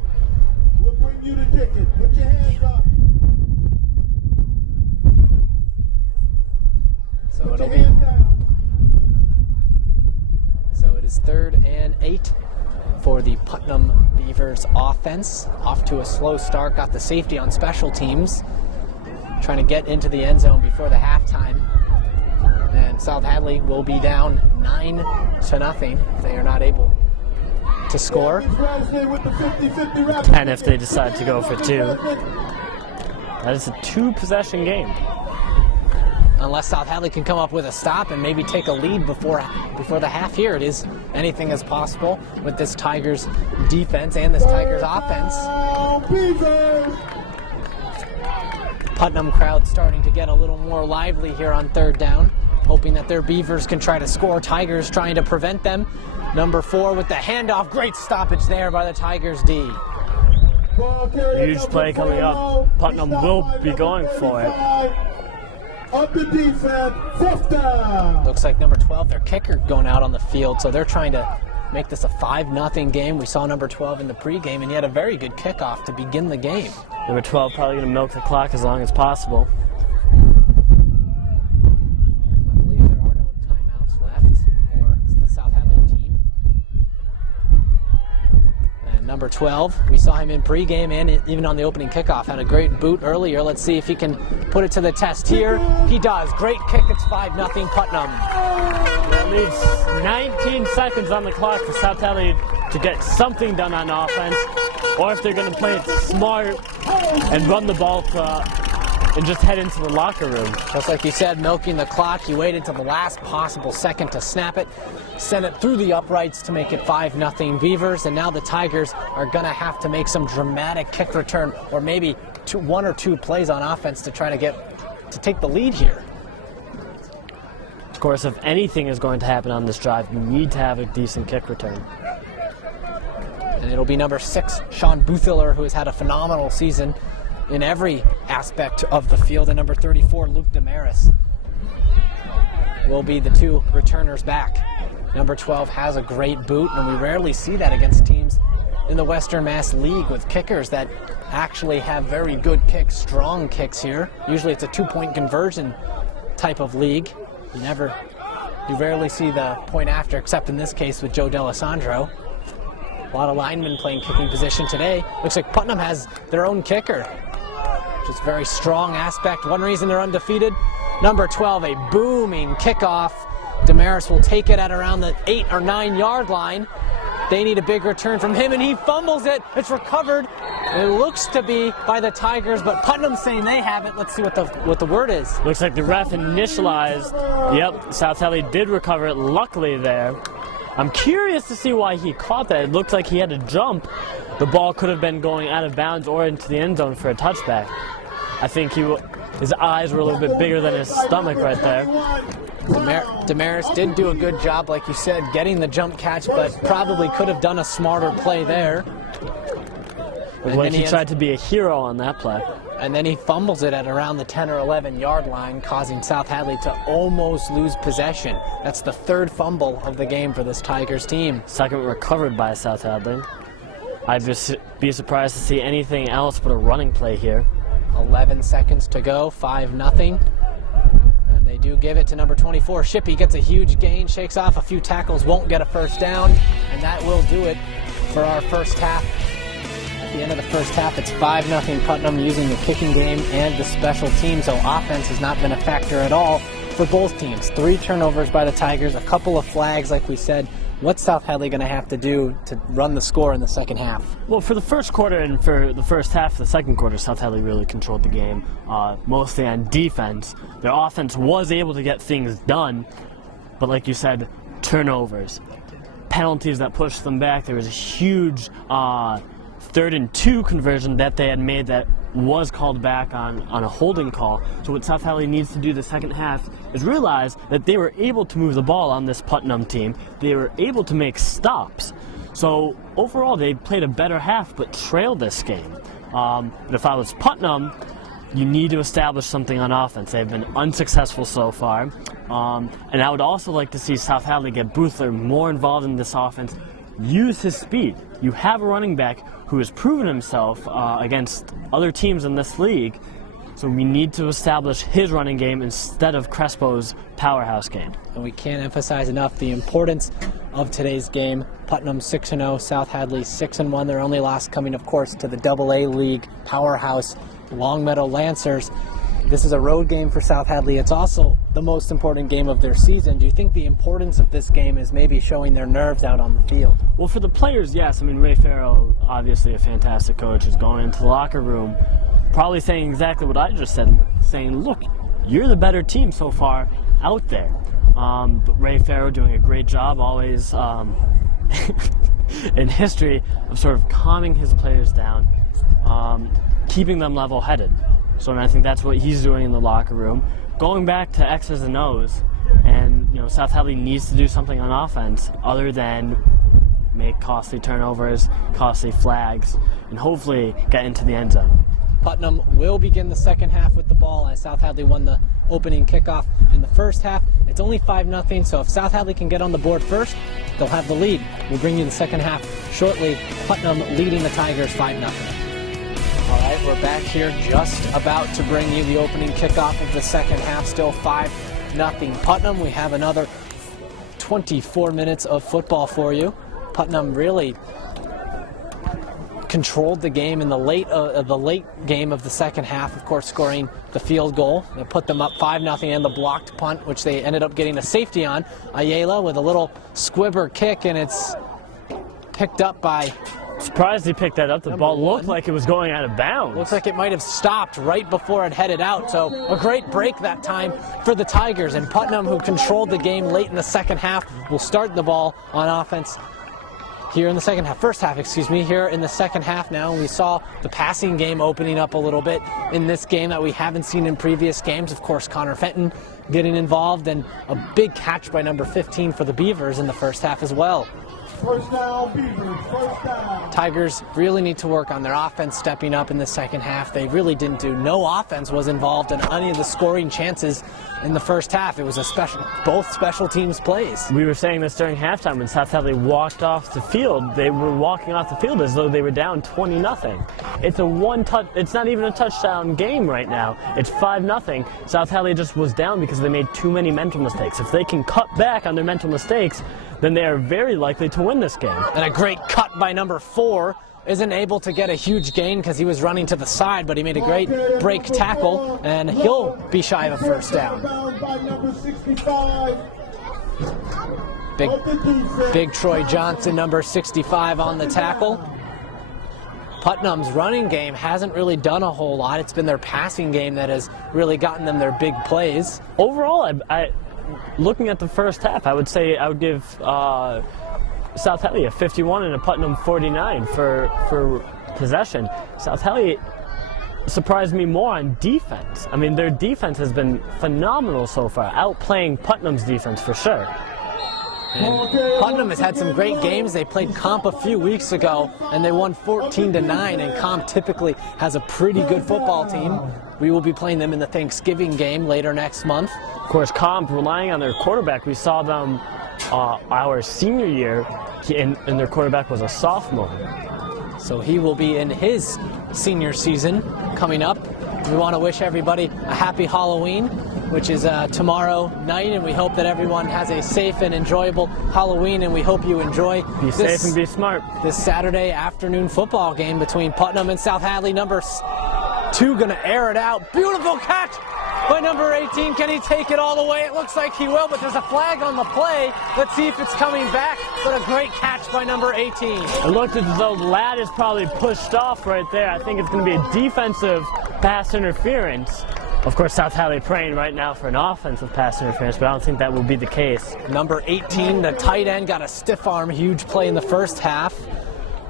We'll bring you the ticket. Put your hands up. So it is 3rd and 8 for the Putnam Beavers offense. Off to a slow start, got the safety on special teams, trying to get into the end zone before the halftime. And South Hadley will be down 9-0 if they are not able to score. 10 if they decide to go for 2. That is a 2-possession game. Unless South Hadley can come up with a stop and maybe take a lead before the half here. It is anything is possible with this Tigers defense and this Tigers offense. Putnam crowd starting to get a little more lively here on 3rd down, hoping that their Beavers can try to score. Tigers trying to prevent them. Number 4 with the handoff. Great stoppage there by the Tigers D. Huge play coming up. Putnam will be going for it. Up the defense, 4th down. Looks like number 12, their kicker, going out on the field, so they're trying to make this a 5-0 game. We saw number 12 in the pregame, and he had a very good kickoff to begin the game. Number 12 probably going to milk the clock as long as possible. I believe there are no timeouts left for the South Hadley team. And number 12, we saw him in pregame and even on the opening kickoff. Had a great boot earlier. Let's see if he can put it to the test here. He does. Great kick. It's 5-0 Putnam. That leaves 19 seconds on the clock for South Hadley to get something done on offense. or if they're going to play it smart and run the ball and just head into the locker room. Just like you said, milking the clock. You waited until the last possible second to snap it, send it through the uprights to make it 5-0 Beavers, and now the Tigers are going to have to make some dramatic kick return, or maybe one or two plays on offense to try to take the lead here. Of course, if anything is going to happen on this drive, you need to have a decent kick return. And it'll be number 6, Sean Boothiller, who has had a phenomenal season in every aspect of the field, and number 34, Luke Damaris, will be the two returners back. Number 12 has a great boot, and we rarely see that against teams in the Western Mass League with kickers that actually have very good kicks, strong kicks here. Usually it's a 2-point conversion type of league. You rarely see the point after, except in this case with Joe D'Alessandro. A lot of linemen playing kicking position today. Looks like Putnam has their own kicker, which is a very strong aspect. One reason they're undefeated. Number 12, a booming kickoff. Damaris will take it at around the 8 or 9 yard line. They need a big return from him, and he fumbles it. It's recovered. It looks to be by the Tigers, but Putnam's saying they have it. Let's see what the word is. Looks like the ref initialized. Yep, South Hadley did recover it, luckily there. I'm curious to see why he caught that. It looked like he had to jump. The ball could have been going out of bounds or into the end zone for a touchback. I think his eyes were a little bit bigger than his stomach right there. Damaris did do a good job, like you said, getting the jump catch, but probably could have done a smarter play there. Like he tried to be a hero on that play. And then he fumbles it at around the 10 or 11 yard line, causing South Hadley to almost lose possession. That's the third fumble of the game for this Tigers team. Second recovered by South Hadley. I'd just be surprised to see anything else but a running play here. 11 seconds to go, 5-0. And they do give it to number 24. Shippey gets a huge gain, shakes off a few tackles, won't get a first down, and that will do it for our first half. At the end of the first half, it's 5-0 Putnam using the kicking game and the special teams, so offense has not been a factor at all for both teams. 3 turnovers by the Tigers, a couple of flags, like we said. What's South Hadley going to have to do to run the score in the second half? Well, for the first quarter and for the first half of the second quarter, South Hadley really controlled the game, mostly on defense. Their offense was able to get things done, but like you said, turnovers, penalties that pushed them back. There was a huge 3rd and 2 conversion that they had made that was called back on a holding call. So what South Hadley needs to do the second half is realize that they were able to move the ball on this Putnam team. They were able to make stops. So overall, they played a better half but trailed this game. But if I was Putnam, you need to establish something on offense. They've been unsuccessful so far. And I would also like to see South Hadley get Boothler more involved in this offense. Use his speed. You have a running back who has proven himself against other teams in this league, so we need to establish his running game instead of Crespo's powerhouse game. And we can't emphasize enough the importance of today's game. Putnam 6-0, South Hadley 6-1. Their only loss coming, of course, to the AA League powerhouse Longmeadow Lancers. This is a road game for South Hadley. It's also the most important game of their season. Do you think the importance of this game is maybe showing their nerves out on the field? Well, for the players, yes. I mean, Ray Farrell, obviously a fantastic coach, is going into the locker room probably saying exactly what I just said, saying, look, you're the better team so far out there. But Ray Farrell doing a great job always in history of sort of calming his players down, keeping them level-headed. So I think that's what he's doing in the locker room. Going back to X's and O's, and South Hadley needs to do something on offense other than make costly turnovers, costly flags, and hopefully get into the end zone. Putnam will begin the second half with the ball as South Hadley won the opening kickoff in the first half. It's only 5-0, so if South Hadley can get on the board first, they'll have the lead. We'll bring you the second half shortly. Putnam leading the Tigers 5-0. All right, we're back here just about to bring you the opening kickoff of the second half. Still 5-0 Putnam. We have another 24 minutes of football for you. Putnam really controlled the game in the late game of the second half, of course, scoring the field goal that put them up 5-0 and the blocked punt, which they ended up getting a safety on. Ayala with a little squibber kick, and it's picked up by Surprised he picked that up. The ball looked like it was going out of bounds. Looks like it might have stopped right before it headed out. So a great break that time for the Tigers. And Putnam, who controlled the game late in the second half, will start the ball on offense here in the second half. First half, excuse me, here in the second half now. We saw the passing game opening up a little bit in this game that we haven't seen in previous games. Of course, Connor Fenton getting involved, and a big catch by number 15 for the Beavers in the first half as well. First down, Beavers, first down. Tigers really need to work on their offense stepping up in the second half. They really didn't do. No offense was involved in any of the scoring chances in the first half. It was both special teams plays. We were saying this during halftime when South Hadley walked off the field. They were walking off the field as though they were down 20-0. It's a one-touch. It's not even a touchdown game right now. It's 5-0. South Hadley just was down because they made too many mental mistakes. If they can cut back on their mental mistakes, then they are very likely to win this game. And a great cut by number 4. Isn't able to get a huge gain because he was running to the side, but he made a great break tackle, and he'll be shy of a first down. Big Troy Johnson, number 65, on the tackle. Putnam's running game hasn't really done a whole lot. It's been their passing game that has really gotten them their big plays. Overall, looking at the first half, I would say I would give South Hadley a 51 and a Putnam 49 for possession. South Hadley surprised me more on defense. I mean, their defense has been phenomenal so far, outplaying Putnam's defense for sure. And Putnam has had some great games. They played Comp a few weeks ago, and they won 14-9, and Comp typically has a pretty good football team. We will be playing them in the Thanksgiving game later next month. Of course, Comp, relying on their quarterback, we saw them our senior year, and their quarterback was a sophomore. So he will be in his senior season coming up. We want to wish everybody a happy Halloween, which is tomorrow night, and we hope that everyone has a safe and enjoyable Halloween, and we hope you enjoy Be safe and be smart. This Saturday afternoon football game between Putnam and South Hadley. Number 2 going to air it out. Beautiful catch by number 18. Can he take it all the way? It looks like he will, but there's a flag on the play. Let's see if it's coming back. But a great catch by number 18. It looked as though Ladd is probably pushed off right there. I think it's going to be a defensive pass interference. Of course, South Hadley praying right now for an offensive pass interference, but I don't think that will be the case. Number 18, the tight end, got a stiff arm, huge play in the first half.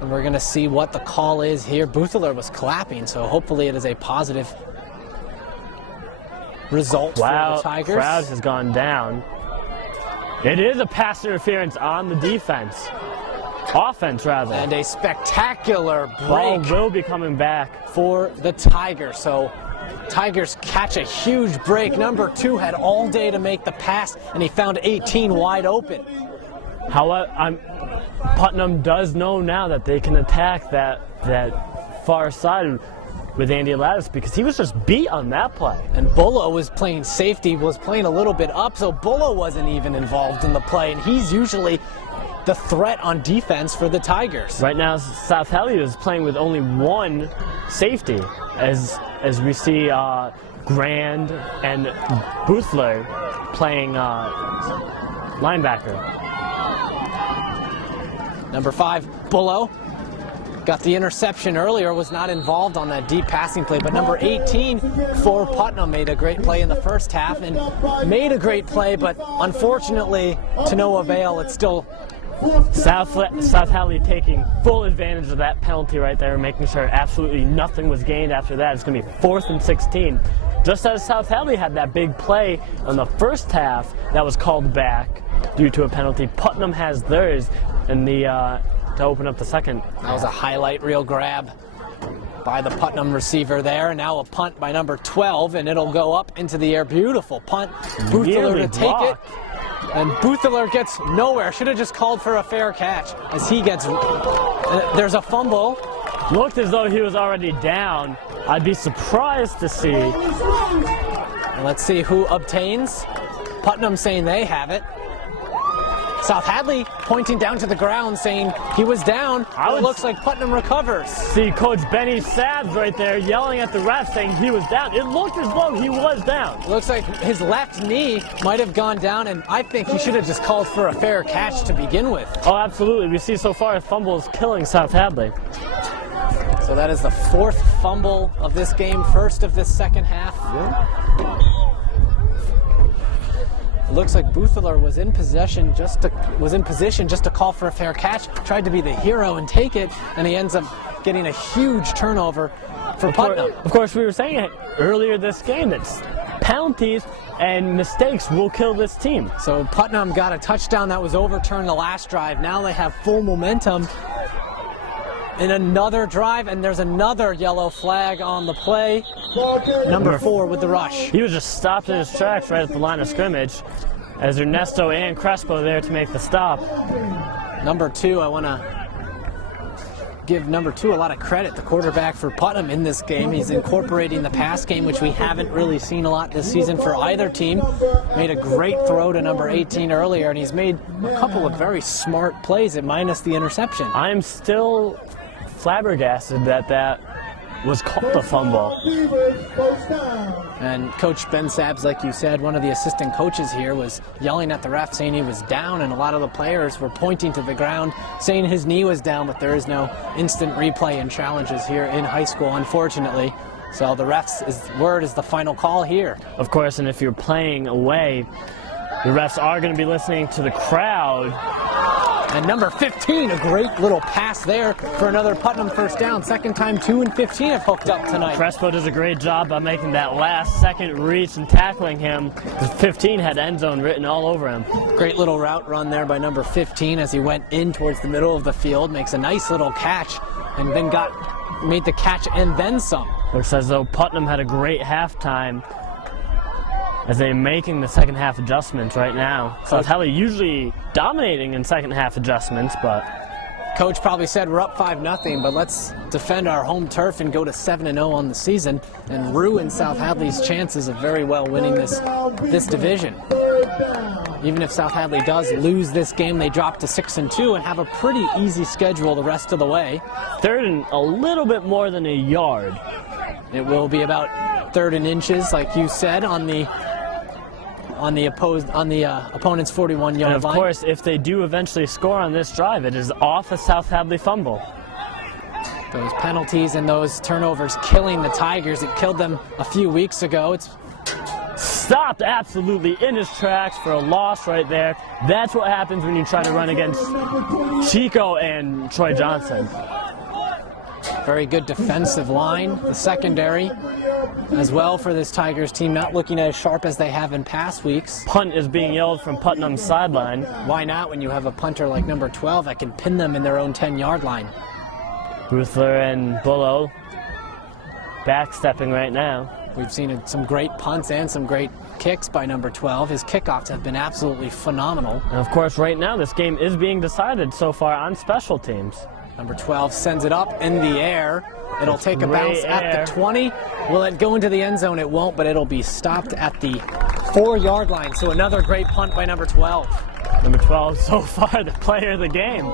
And we're going to see what the call is here. Butheler was clapping, so hopefully it is a positive result for the Tigers. Crowd has gone down. It is a pass interference on the defense. Offense, rather. And a spectacular Ball break will be coming back for the Tigers. So Tigers catch a huge break. Number 2 had all day to make the pass, and he found 18 wide open. However, Putnam does know now that they can attack that far side with Andy Lattis, because he was just beat on that play. And Bullo was playing safety, was playing a little bit up, so Bullo wasn't even involved in the play, and he's usually the threat on defense for the Tigers. Right now, South Hadley is playing with only 1 safety, as we see Grand and Butheler playing linebacker. Number 5, Bullo. Got the interception earlier, was not involved on that deep passing play, but number 18 for Putnam made a great play in the first half and made a great play, but unfortunately to no avail. It's still South Hadley taking full advantage of that penalty right there, making sure absolutely nothing was gained after that. It's going to be 4th and 16. Just as South Hadley had that big play in the first half that was called back due to a penalty, Putnam has theirs in the to open up the second. That was a highlight reel grab by the Putnam receiver there. And now a punt by number 12, and it'll go up into the air. Beautiful punt. Butheler to take it. And Butheler gets nowhere. Should have just called for a fair catch as he gets... there's a fumble. Looked as though he was already down. I'd be surprised to see. And let's see who obtains. Putnam saying they have it. South Hadley pointing down to the ground saying he was down. It looks like Putnam recovers. See Coach Benny Sabs right there yelling at the ref saying he was down. It looked as though he was down. Looks like his left knee might have gone down, and I think he should have just called for a fair catch to begin with. Oh, absolutely. We see so far a fumble is killing South Hadley. So that is the 4th fumble of this game, 1st of this second half. It looks like Boothler was in position just to call for a fair catch, tried to be the hero and take it, and he ends up getting a huge turnover for Putnam. Of course, we were saying it earlier this game that penalties and mistakes will kill this team. So Putnam got a touchdown that was overturned the last drive. Now they have full momentum in another drive, and there's another yellow flag on the play. Number 4 with the rush. He was just stopped in his tracks right at the line of scrimmage as Ernesto and Crespo there to make the stop. Number 2, I want to give number 2 a lot of credit, the quarterback for Putnam in this game. He's incorporating the pass game, which we haven't really seen a lot this season for either team. Made a great throw to number 18 earlier, and he's made a couple of very smart plays at minus the interception. I'm still flabbergasted that was called a fumble. And Coach Ben Sabs, like you said, one of the assistant coaches here, was yelling at the ref saying he was down, and a lot of the players were pointing to the ground saying his knee was down, but there is no instant replay and challenges here in high school, unfortunately. So the ref's word is the final call here. Of course, and if you're playing away, the refs are going to be listening to the crowd. And number 15, a great little pass there for another Putnam first down. Second time 2 and 15 have hooked up tonight. Crespo does a great job by making that last second reach and tackling him. 15 had end zone written all over him. Great little route run there by number 15 as he went in towards the middle of the field. Makes a nice little catch and then made the catch and then some. Looks as though Putnam had a great halftime as they're making the second half adjustments right now. South Hadley usually dominating in second half adjustments, but Coach probably said we're up 5-0, but let's defend our home turf and go to 7-0 on the season and ruin South Hadley's chances of very well winning this division. Even if South Hadley does lose this game, they drop to 6-2 and have a pretty easy schedule the rest of the way. 3rd and a little bit more than a yard. It will be about 3rd and inches, like you said, on the opponent's 41-yard line. And of course, if they do eventually score on this drive, it is off a South Hadley fumble. Those penalties and those turnovers killing the Tigers. It killed them a few weeks ago. It's stopped absolutely in his tracks for a loss right there. That's what happens when you try to run against Chico and Troy Johnson. Very good defensive line. The secondary as well for this Tigers team, not looking as sharp as they have in past weeks. Punt is being yelled from Putnam's sideline. Why not when you have a punter like number 12 that can pin them in their own 10-yard line? Ruther and Bullo backstepping right now. We've seen some great punts and some great kicks by number 12. His kickoffs have been absolutely phenomenal. And of course, right now, this game is being decided so far on special teams. Number 12 sends it up in the air. It'll take a bounce at the 20. Will it go into the end zone? It won't, but it'll be stopped at the 4-yard line. So another great punt by number 12. Number 12 so far the player of the game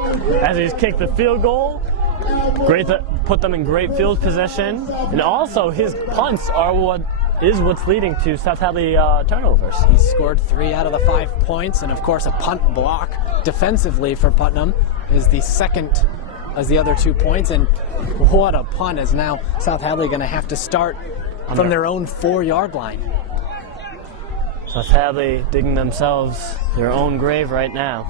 as he's kicked the field goal. Great to put them in great field position. And also his punts are what's leading to South Hadley turnovers. He scored 3 out of the 5 points, and of course a punt block defensively for Putnam is the second as the other 2 points, and what a punt is now South Hadley going to have to start from their own 4-yard line. South Hadley digging themselves their own grave right now.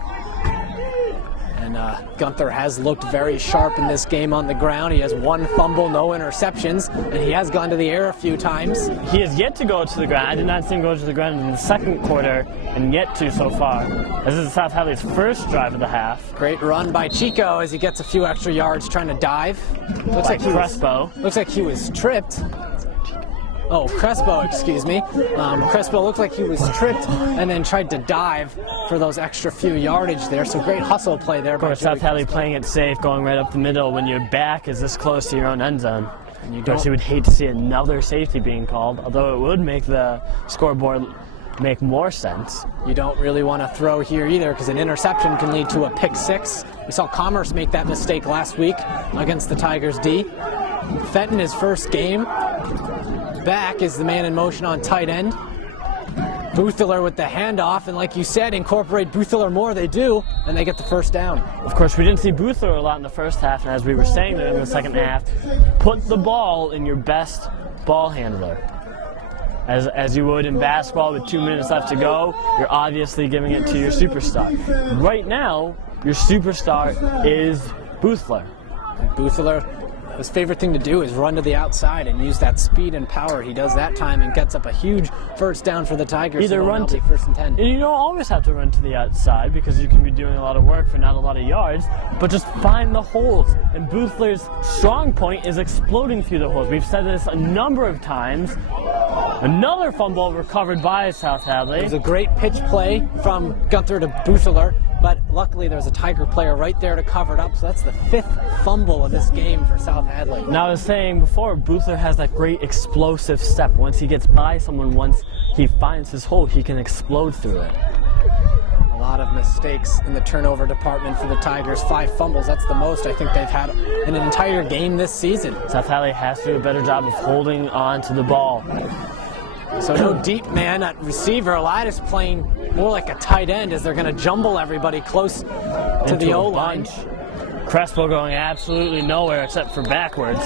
And Gunther has looked very sharp in this game on the ground. He has 1 fumble, no interceptions, and he has gone to the air a few times. He has yet to go to the ground. I did not see him go to the ground in the second quarter, and yet to so far. This is South Hadley's first drive of the half. Great run by Chico as he gets a few extra yards trying to dive. Looks like Crespo. Looks like he was tripped. Oh, Crespo, excuse me. Crespo looked like he was tripped and then tried to dive for those extra few yardage there. So great hustle play there. Of course, South Hadley playing it safe, going right up the middle when your back is this close to your own end zone. And you would hate to see another safety being called, although it would make the scoreboard make more sense. You don't really want to throw here either because an interception can lead to a pick six. We saw Commerce make that mistake last week against the Tigers D. Fenton, his first game back, is the man in motion on tight end. Buthler with the handoff, and like you said, incorporate Buthler more. They do, and they get the first down. Of course, we didn't see Buthler a lot in the first half, and as we were saying there in the second half, put the ball in your best ball handler. As you would in basketball with 2 minutes left to go, you're obviously giving it to your superstar. Right now, your superstar is Buthler. Buthler, his favorite thing to do is run to the outside and use that speed and power. He does that time and gets up a huge first down for the Tigers. Either run to first and 10. And you don't always have to run to the outside because you can be doing a lot of work for not a lot of yards, but just find the holes. And Buthler's strong point is exploding through the holes. We've said this a number of times. Another fumble recovered by South Hadley. It was a great pitch play from Gunther to Buthler, but luckily there's a Tiger player right there to cover it up, so that's the 5th fumble of this game for South Hadley. Now, I was saying before, Buthler has that great explosive step. Once he gets by someone, once he finds his hole, he can explode through it. A lot of mistakes in the turnover department for the Tigers. 5 fumbles, that's the most I think they've had in an entire game this season. South Hadley has to do a better job of holding on to the ball. So no deep man at receiver. Elias playing more like a tight end as they're going to jumble everybody close to the O-line. Crespo going absolutely nowhere except for backwards.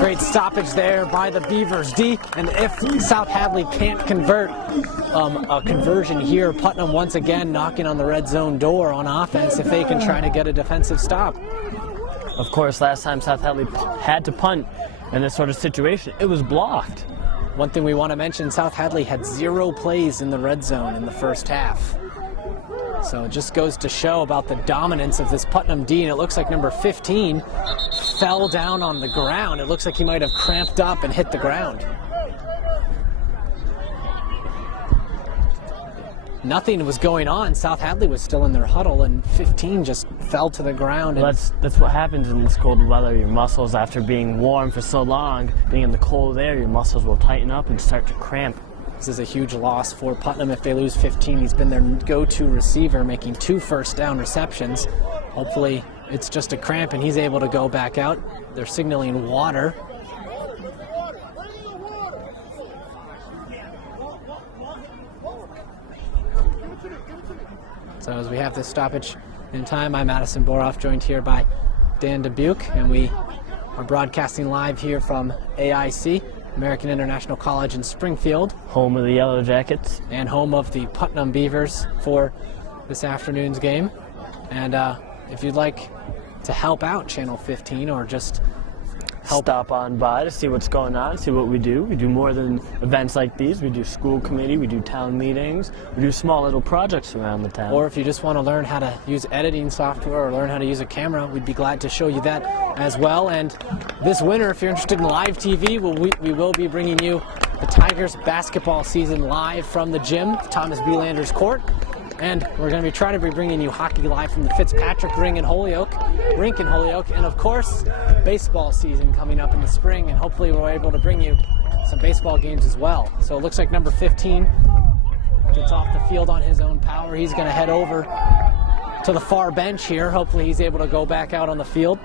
Great stoppage there by the Beavers D. And if South Hadley can't convert a conversion here, Putnam once again knocking on the red zone door on offense if they can try to get a defensive stop. Of course, last time South Hadley had to punt in this sort of situation, it was blocked. One thing we want to mention, South Hadley had 0 plays in the red zone in the first half. So it just goes to show about the dominance of this Putnam D, and it looks like number 15 fell down on the ground. It looks like he might have cramped up and hit the ground. Nothing was going on. South Hadley was still in their huddle, and 15 just fell to the ground. Well, that's what happens in this cold weather. Your muscles, after being warm for so long, being in the cold air, your muscles will tighten up and start to cramp. This is a huge loss for Putnam if they lose 15. He's been their go-to receiver, making 2 first down receptions. Hopefully it's just a cramp and he's able to go back out. They're signaling water. So as we have this stoppage in time, I'm Addison Boroff, joined here by Dan Dubuc, and we are broadcasting live here from AIC, American International College in Springfield. Home of the Yellow Jackets. And home of the Putnam Beavers for this afternoon's game. And if you'd like to help out Channel 15 or just stop on by to see what's going on, see what we do. We do more than events like these. We do school committee, we do town meetings, we do small little projects around the town. Or if you just want to learn how to use editing software or learn how to use a camera, we'd be glad to show you that as well. And this winter, if you're interested in live TV, we will be bringing you the Tigers basketball season live from the gym, Thomas B. Landers Court. And we're going to be trying to be bringing you hockey live from the Fitzpatrick rink in Holyoke, and of course, baseball season coming up in the spring, and hopefully we're able to bring you some baseball games as well. So it looks like number 15 gets off the field on his own power. He's going to head over to the far bench here. Hopefully he's able to go back out on the field.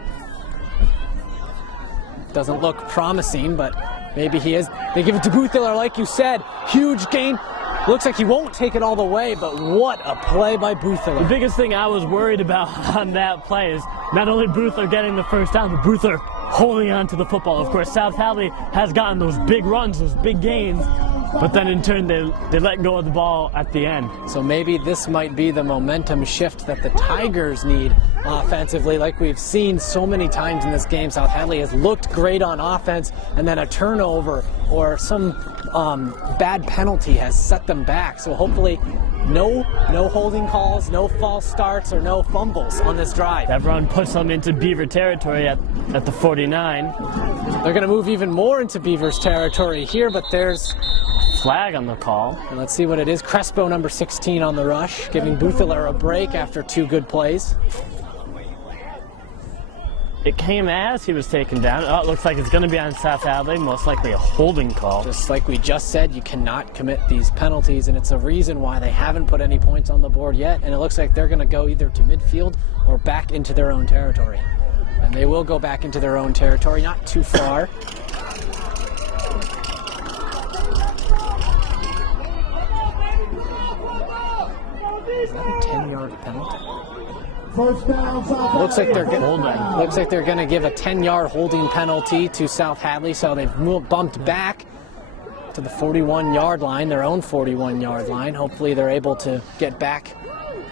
Doesn't look promising, but maybe he is. They give it to Buthler, like you said. Huge gain. Looks like he won't take it all the way, but what a play by Buthler. The biggest thing I was worried about on that play is not only Buthler getting the first down, but Buthler holding on to the football. Of course, South Hadley has gotten those big runs, those big gains, but then in turn they let go of the ball at the end. So maybe this might be the momentum shift that the Tigers need offensively. Like we've seen so many times in this game, South Hadley has looked great on offense, and then a turnover or some bad penalty has set them back. So hopefully no holding calls, no false starts, or no fumbles on this drive. That run puts them into Beaver territory at the 49. They're going to move even more into Beavers territory here, but there's flag on the call. And let's see what it is. Crespo, number 16, on the rush, giving Buthler a break after 2 good plays. it came as he was taken down. Oh, it looks like it's going to be on South Hadley, most likely a holding call. Just like we just said, you cannot commit these penalties, and it's a reason why they haven't put any points on the board yet, and it looks like they're going to go either to midfield or back into their own territory. And they will go back into their own territory, not too far. Is that a 10-yard penalty? First down, South Looks like they're Holding. looks like they're going to give a 10-yard holding penalty to South Hadley, so they've bumped back to the 41-yard line, their own 41-yard line. Hopefully they're able to get back,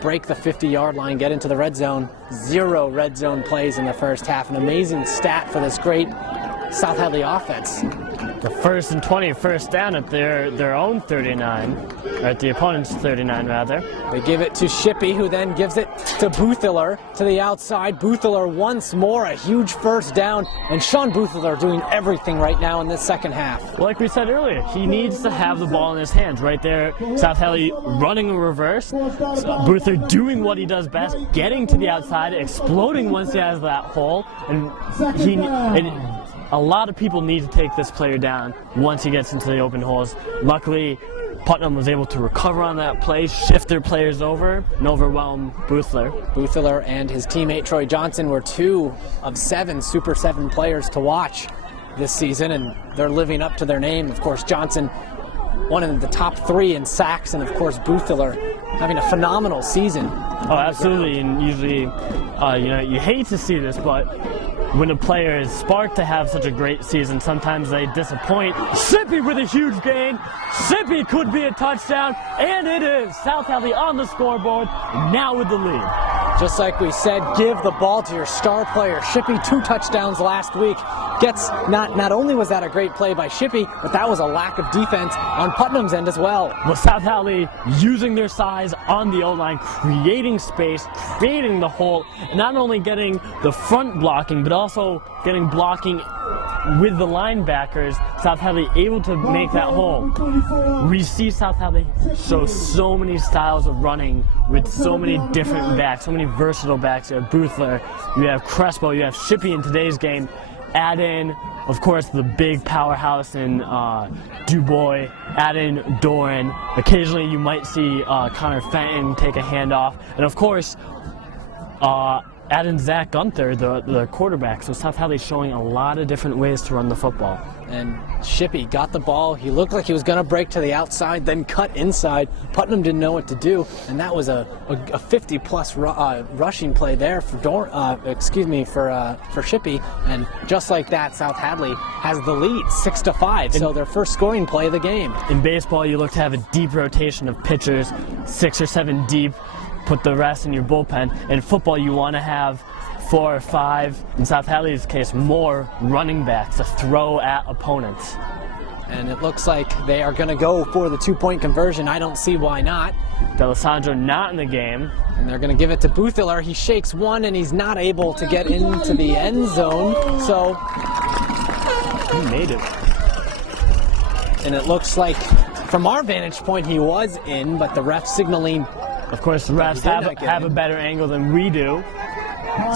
break the 50-yard line, get into the red zone. 0 red zone plays in the first half. An amazing stat for this great South Hadley offense. The 1st and 20, first down at their own 39, or at the opponent's 39 rather. They give it to Shippey, who then gives it to Boothiller to the outside. Boothiller once more, a huge first down, and Sean Boothiller doing everything right now in this second half. Like we said earlier, he needs to have the ball in his hands. Right there, South Hadley running a reverse. Boothiller doing what he does best, getting to the outside, exploding once he has that hole, and a lot of people need to take this player down once he gets into the open holes. Luckily, Putnam was able to recover on that play, shift their players over, and overwhelm Boothiller. Boothiller and his teammate Troy Johnson were 2 of 7 Super 7 players to watch this season, and they're living up to their name. Of course, Johnson, one of the top 3 in sacks, and of course Boothiller having a phenomenal season. Oh, absolutely, and usually, you hate to see this, but when a player is sparked to have such a great season, sometimes they disappoint. Shippey with a huge gain. Shippey could be a touchdown, and it is. South Hadley on the scoreboard, now with the lead. Just like we said, give the ball to your star player. Shippey, 2 touchdowns last week. Not only was that a great play by Shippey, but that was a lack of defense on Putnam's end as well. Well, South Hadley using their size on the O-line, creating space, creating the hole, and not only getting the front blocking, but also getting blocking with the linebackers. South Hadley able to make that hole. We see South Hadley show so many styles of running with so many different backs, so many versatile backs. You have Boothler, you have Crespo, you have Shippey in today's game. Add in, of course, the big powerhouse in Dubuc. Add in Doran. Occasionally you might see Connor Fenton take a handoff. And of course, add in Zach Gunther, the quarterback. So South Hadley showing a lot of different ways to run the football. And Shippey got the ball. He looked like he was going to break to the outside, then cut inside. Putnam didn't know what to do, and that was a 50-plus rushing play there for Shippey. And just like that, South Hadley has the lead, 6-5. So their first scoring play of the game. In baseball, you look to have a deep rotation of pitchers, 6 or 7 deep. Put the rest in your bullpen. In football, you want to have 4 or 5, in South Hadley's case, more running backs to throw at opponents. And it looks like they are going to go for the 2-point conversion. I don't see why not. D'Alessandro not in the game. And they're going to give it to Boothiller. He shakes one, and he's not able to get into the end zone. So he made it. And it looks like, from our vantage point, he was in, but the ref signaling. Of course, the refs have a better angle than we do.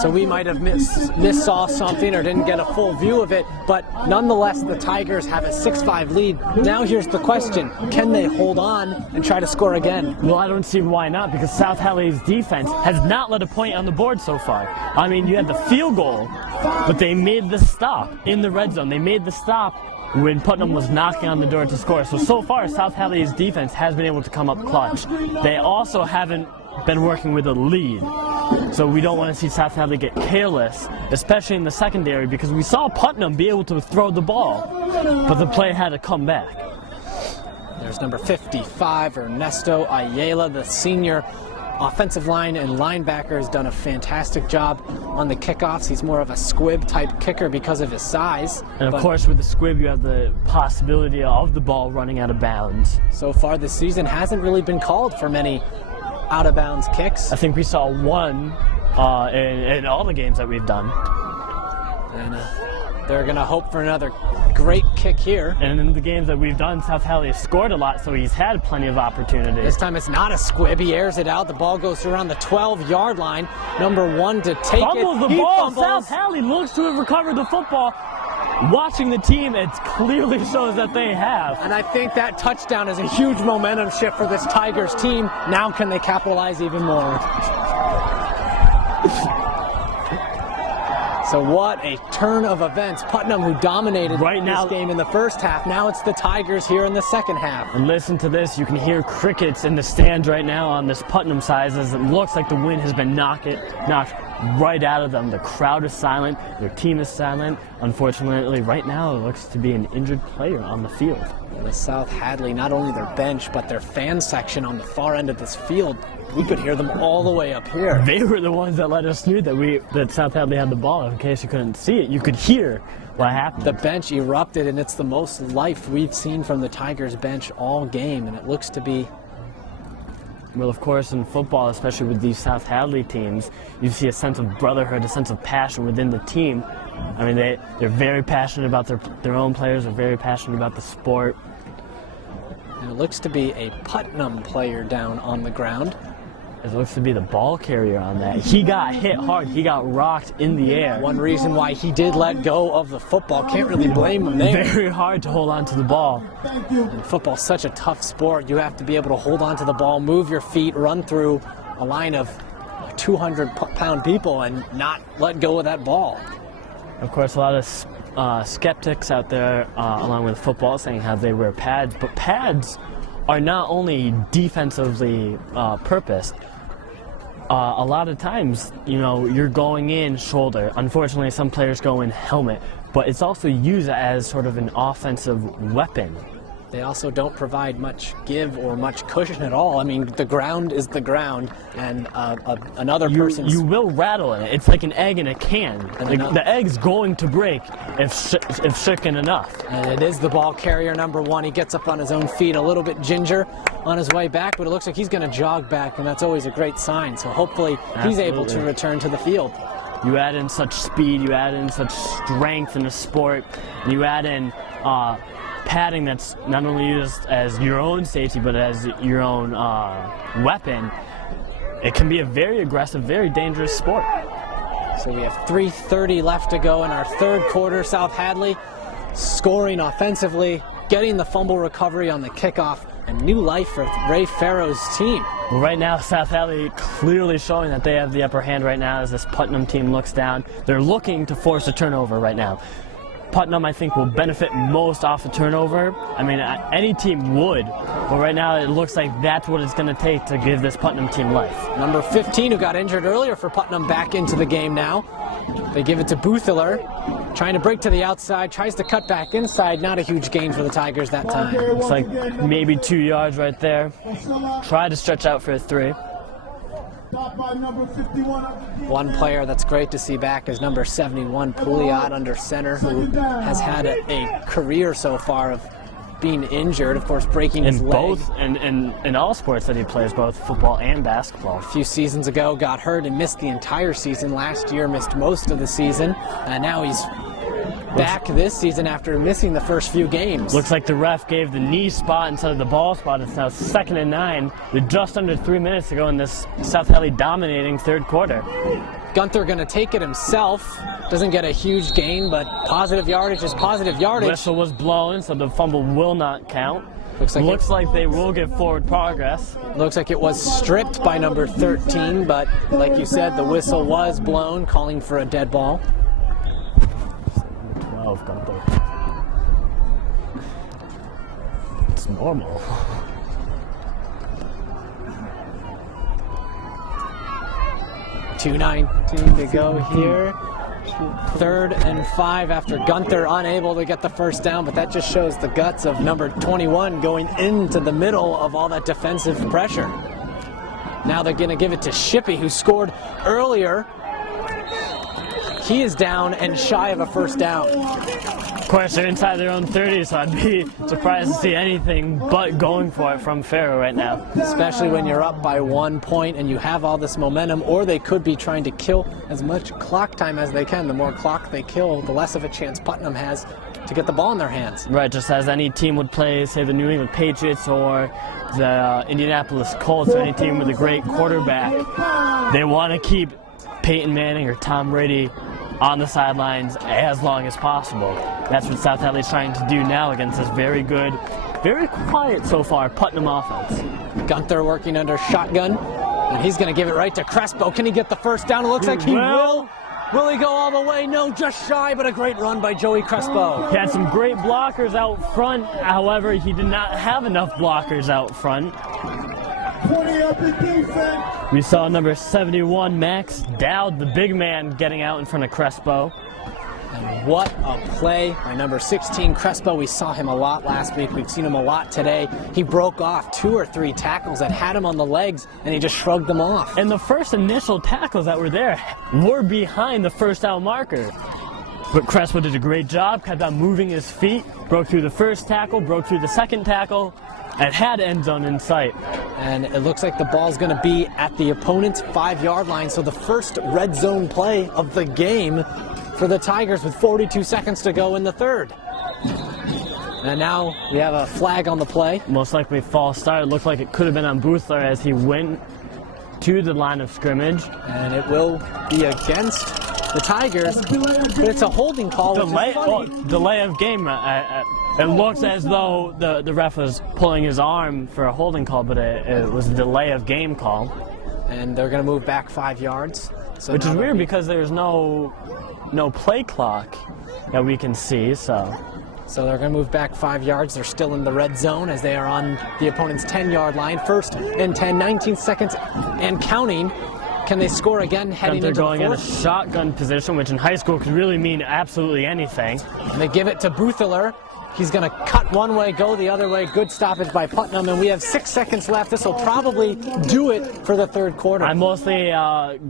So we might have miss-saw something or didn't get a full view of it, but nonetheless, the Tigers have a 6-5 lead. Now here's the question, can they hold on and try to score again? Well, I don't see why not, because South Hadley's defense has not let a point on the board so far. I mean, you had the field goal, but they made the stop in the red zone. They made the stop when Putnam was knocking on the door to score. So far, South Hadley's defense has been able to come up clutch. They also haven't been working with a lead. So we don't want to see South Hadley get careless, especially in the secondary, because we saw Putnam be able to throw the ball, but the play had to come back. There's number 55, Ernesto Ayala, the senior offensive line and linebacker, has done a fantastic job on the kickoffs. He's more of a squib-type kicker because of his size. And of course, with the squib, you have the possibility of the ball running out of bounds. So far this season hasn't really been called for many out-of-bounds kicks. I think we saw one in all the games that we've done. And they're going to hope for another great kick here. And in the games that we've done, South Hadley has scored a lot, so he's had plenty of opportunities. This time it's not a squib. He airs it out. The ball goes around the 12-yard line. Number 1 to take Fumbles it. the He ball. fumbles. South Hadley looks to have recovered the football. Watching the team, it clearly shows that they have. And I think that touchdown is a huge momentum shift for this Tigers team. Now can they capitalize even more? So what a turn of events. Putnam, who dominated this game in the first half, now it's the Tigers here in the second half. And listen to this, you can hear crickets in the stands right now on this Putnam side as it looks like the wind has been knocked right out of them. The crowd is silent, their team is silent. Unfortunately, right now it looks to be an injured player on the field. And the South Hadley, not only their bench, but their fan section on the far end of this field, we could hear them all the way up here. They were the ones that let us know that South Hadley had the ball. In case you couldn't see it, you could hear what happened. The bench erupted, and it's the most life we've seen from the Tigers bench all game, and it looks to be... Well, of course, in football, especially with these South Hadley teams, you see a sense of brotherhood, a sense of passion within the team. I mean, they're very passionate about their own players, they're very passionate about the sport. And it looks to be a Putnam player down on the ground. It looks to be the ball carrier on that. He got hit hard. He got rocked in the air. One reason why he did let go of the football. Can't really blame him there. Very hard to hold on to the ball. And football's such a tough sport. You have to be able to hold on to the ball, move your feet, run through a line of 200-pound people and not let go of that ball. Of course, a lot of skeptics out there, along with football, saying how they wear pads. But pads are not only defensively purposed. A lot of times, you know, you're going in shoulder. Unfortunately, some players go in helmet, but it's also used as sort of an offensive weapon. They also don't provide much give or much cushion at all. I mean, the ground is the ground, and another person's... You will rattle in it. It's like an egg in a can. The egg's going to break if shaken enough. And it is the ball carrier, number 1. He gets up on his own feet, a little bit ginger on his way back, but it looks like he's going to jog back, and that's always a great sign. So hopefully he's able to return to the field. You add in such speed, you add in such strength in the sport, and you add in padding that's not only used as your own safety but as your own weapon. It can be a very aggressive, very dangerous sport. So we have 3:30 left to go in our third quarter. South Hadley scoring offensively, getting the fumble recovery on the kickoff, and new life for Ray Farrow's team. Well, right now, South Hadley clearly showing that they have the upper hand right now as this Putnam team looks down. They're looking to force a turnover right now. Putnam, I think, will benefit most off a turnover. I mean, any team would, but right now it looks like that's what it's going to take to give this Putnam team life. Number 15, who got injured earlier for Putnam, back into the game now. They give it to Boothler, trying to break to the outside, tries to cut back inside. Not a huge gain for the Tigers that time. Looks like maybe 2 yards right there. Try to stretch out for a 3. One player that's great to see back is number 71, Pouliot, under center, who has had a career so far of being injured, of course, breaking his leg. In all sports that he plays, both football and basketball. A few seasons ago, got hurt and missed the entire season. Last year, missed most of the season, and now he's back this season after missing the first few games. Looks like the ref gave the knee spot instead of the ball spot. It's now 2nd and 9 with just under 3 minutes to go in this South Hadley dominating third quarter. Gunther going to take it himself. Doesn't get a huge gain, but positive yardage is positive yardage. Whistle was blown, so the fumble will not count. Looks like they will get forward progress. Looks like it was stripped by number 13, but like you said, the whistle was blown, calling for a dead ball. 12, Gunther. It's normal. $2:19 to go here. 3rd and 5 after Gunther unable to get the first down, but that just shows the guts of number 21 going into the middle of all that defensive pressure. Now they're going to give it to Shippey, who scored earlier. He is down and shy of a first down. Of course, they're inside their own 30, so I'd be surprised to see anything but going for it from Farrow right now. Especially when you're up by 1 point and you have all this momentum, or they could be trying to kill as much clock time as they can. The more clock they kill, the less of a chance Putnam has to get the ball in their hands. Right, just as any team would play, say the New England Patriots or the Indianapolis Colts, or any team with a great quarterback. They want to keep Peyton Manning or Tom Brady on the sidelines as long as possible. That's what South Hadley's trying to do now against this very good, very quiet so far Putnam offense. Gunther working under shotgun, and he's going to give it right to Crespo. Can he get the first down? It looks like he will. Will he go all the way? No, just shy, but a great run by Joey Crespo. He had some great blockers out front. However, he did not have enough blockers out front. 20 up the defense. We saw number 71, Max Dowd, the big man, getting out in front of Crespo. And what a play by number 16, Crespo. We saw him a lot last week. We've seen him a lot today. He broke off 2 or 3 tackles that had him on the legs, and he just shrugged them off. And the first initial tackles that were there were behind the first down marker. But Crespo did a great job, kept on moving his feet, broke through the first tackle, broke through the second tackle, and had end zone in sight. And it looks like the ball's going to be at the opponent's 5-yard line, so the first red zone play of the game for the Tigers with 42 seconds to go in the third. And now we have a flag on the play. Most likely false start. It looked like it could have been on Boothler as he went to the line of scrimmage. And it will be against the Tigers, but it's a holding call. Delay of game. It looks as though the ref was pulling his arm for a holding call, but it was a delay of game call. And they're going to move back 5 yards. So which is weird because there's no play clock that we can see. So they're going to move back 5 yards. They're still in the red zone as they are on the opponent's 10-yard line. 1st and 10, 19 seconds and counting. Can they score again heading into the fourth? They're going in a shotgun position, which in high school could really mean absolutely anything. And they give it to Boothler. He's going to cut one way, go the other way. Good stoppage by Putnam, and we have 6 seconds left. This will probably do it for the third quarter. I mostly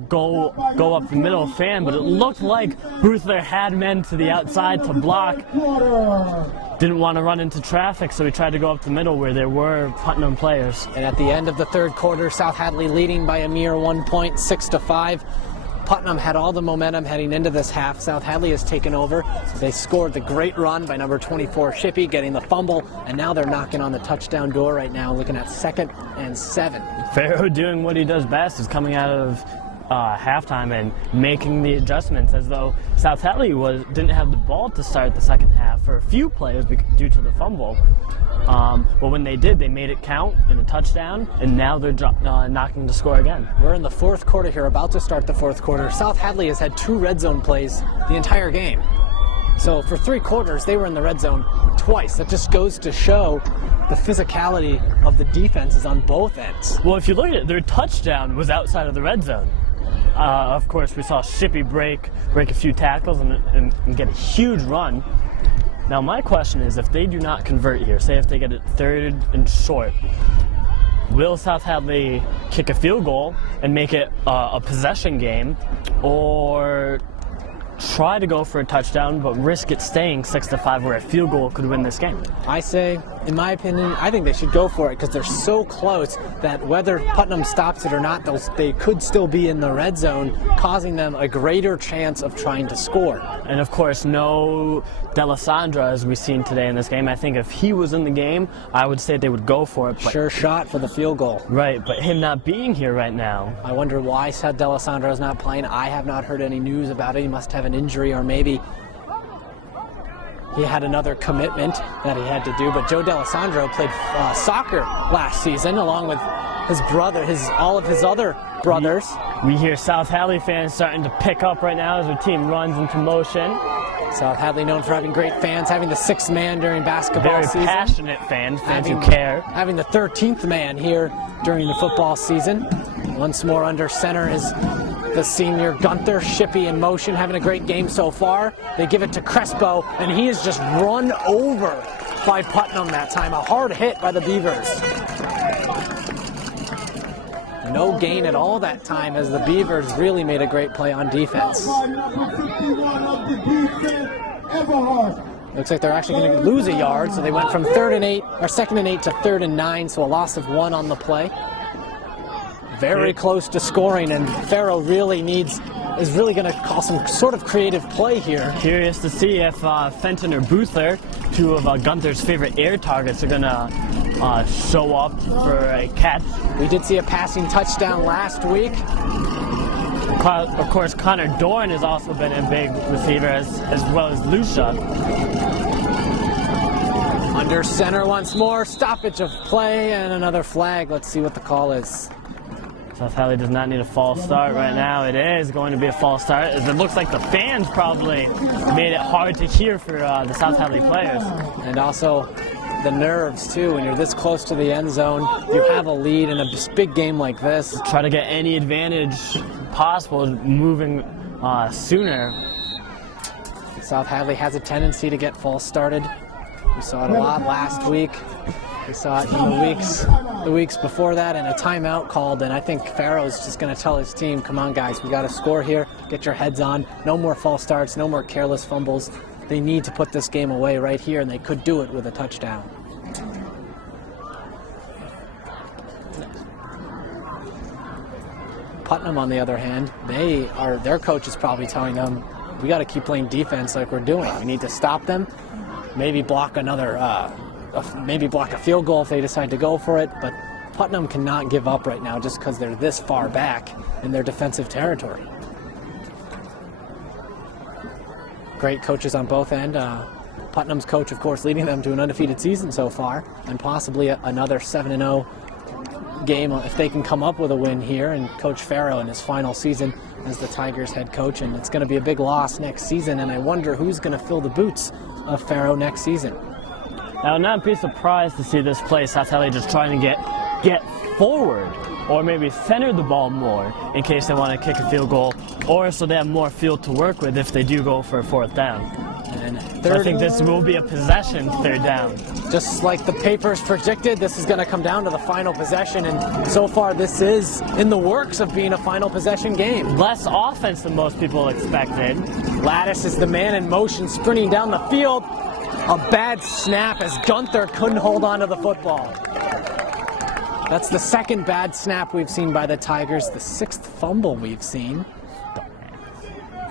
go up the middle fan, but it looked like Boothler had men to the outside to block. Didn't want to run into traffic, so he tried to go up the middle where there were Putnam players. And at the end of the third quarter, South Hadley leading by a mere 1 point, 6-5. Putnam had all the momentum heading into this half. South Hadley has taken over. So they scored the great run by number 24, Shippey, getting the fumble, and now they're knocking on the touchdown door right now, looking at 2nd and 7. Pharaoh doing what he does best, is coming out of halftime and making the adjustments, as though South Hadley didn't have the ball to start the second half for a few players due to the fumble. But when they did, they made it count in a touchdown, and now they're knocking to score again. We're in the fourth quarter here, about to start the fourth quarter. South Hadley has had 2 red zone plays the entire game. So for 3 quarters, they were in the red zone twice. That just goes to show the physicality of the defenses on both ends. Well, if you look at it, their touchdown was outside of the red zone. Of course, we saw Shippey break a few tackles and get a huge run. Now, my question is, if they do not convert here, say if they get it 3rd and short, will South Hadley kick a field goal and make it a possession game, or try to go for a touchdown but risk it staying 6-5 where a field goal could win this game? I say, in my opinion, I think they should go for it because they're so close that whether Putnam stops it or not, they could still be in the red zone, causing them a greater chance of trying to score. And of course, no Delisandro, as we've seen today in this game. I think if he was in the game, I would say they would go for it. Sure shot for the field goal. Right, but him not being here right now. I wonder why Delisandro is not playing. I have not heard any news about it. He must have an injury, or maybe he had another commitment that he had to do. But Joe Delisandro played soccer last season along with his brother, all of his other brothers. We hear South Hadley fans starting to pick up right now as their team runs into motion. South Hadley known for having great fans, having the 6th man during basketball season. Very passionate fans who care. Having the 13th man here during the football season. Once more under center is the senior Gunther. Shippey in motion, having a great game so far. They give it to Crespo, and he is just run over by Putnam that time. A hard hit by the Beavers. No gain at all that time as the Beavers really made a great play on defense. Looks like they're actually going to lose a yard, so they went from 2nd and 8 to 3rd and 9, so a loss of 1 on the play. Very close to scoring, and Pharaoh really needs is really going to call some sort of creative play here. Curious to see if Fenton or Boothler, two of Gunther's favorite air targets, are going to show up for a catch. We did see a passing touchdown last week. Of course, Connor Dorn has also been a big receiver, as well as Lucia. Under center once more, stoppage of play, and another flag. Let's see what the call is. South Hadley does not need a false start right now. It is going to be a false start, as it looks like the fans probably made it hard to cheer for the South Hadley players. And also the nerves, too. When you're this close to the end zone, you have a lead in a big game like this. Try to get any advantage possible moving sooner. South Hadley has a tendency to get false started. We saw it a lot last week. We saw it in the weeks before that, and a timeout called, and I think Farrow's just going to tell his team, come on guys, we got to score here, get your heads on, no more false starts, no more careless fumbles. They need to put this game away right here, and they could do it with a touchdown. Putnam, on the other hand, their coach is probably telling them, we got to keep playing defense like we're doing. We need to stop them, maybe block a field goal if they decide to go for it, but Putnam cannot give up right now just because they're this far back in their defensive territory. Great coaches on both ends. Putnam's coach, of course, leading them to an undefeated season so far, and possibly another 7-0 game if they can come up with a win here, and Coach Farrow in his final season as the Tigers head coach, and it's going to be a big loss next season, and I wonder who's going to fill the boots of Farrow next season. I would not be surprised to see this play, South Hadley just trying to get forward, or maybe center the ball more in case they want to kick a field goal, or so they have more field to work with if they do go for a fourth down. And I think this will be a possession third down. Just like the papers predicted, this is going to come down to the final possession, and so far this is in the works of being a final possession game. Less offense than most people expected. Lattice is the man in motion, sprinting down the field. A bad snap as Gunther couldn't hold on to the football. That's the second bad snap we've seen by the Tigers, the sixth fumble we've seen.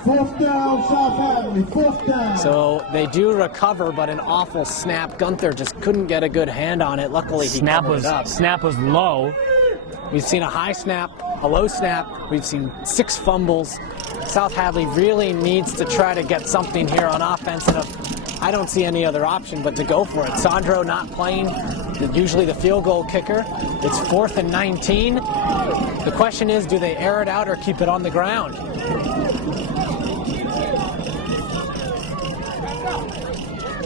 Fourth down, South Hadley, fourth down. So they do recover, but an awful snap. Gunther just couldn't get a good hand on it. Luckily, he covered it up. Snap was low. We've seen a high snap, a low snap. We've seen 6 fumbles. South Hadley really needs to try to get something here on offense, and I don't see any other option but to go for it. Sandro not playing, usually the field goal kicker. It's 4th and 19. The question is, do they air it out or keep it on the ground?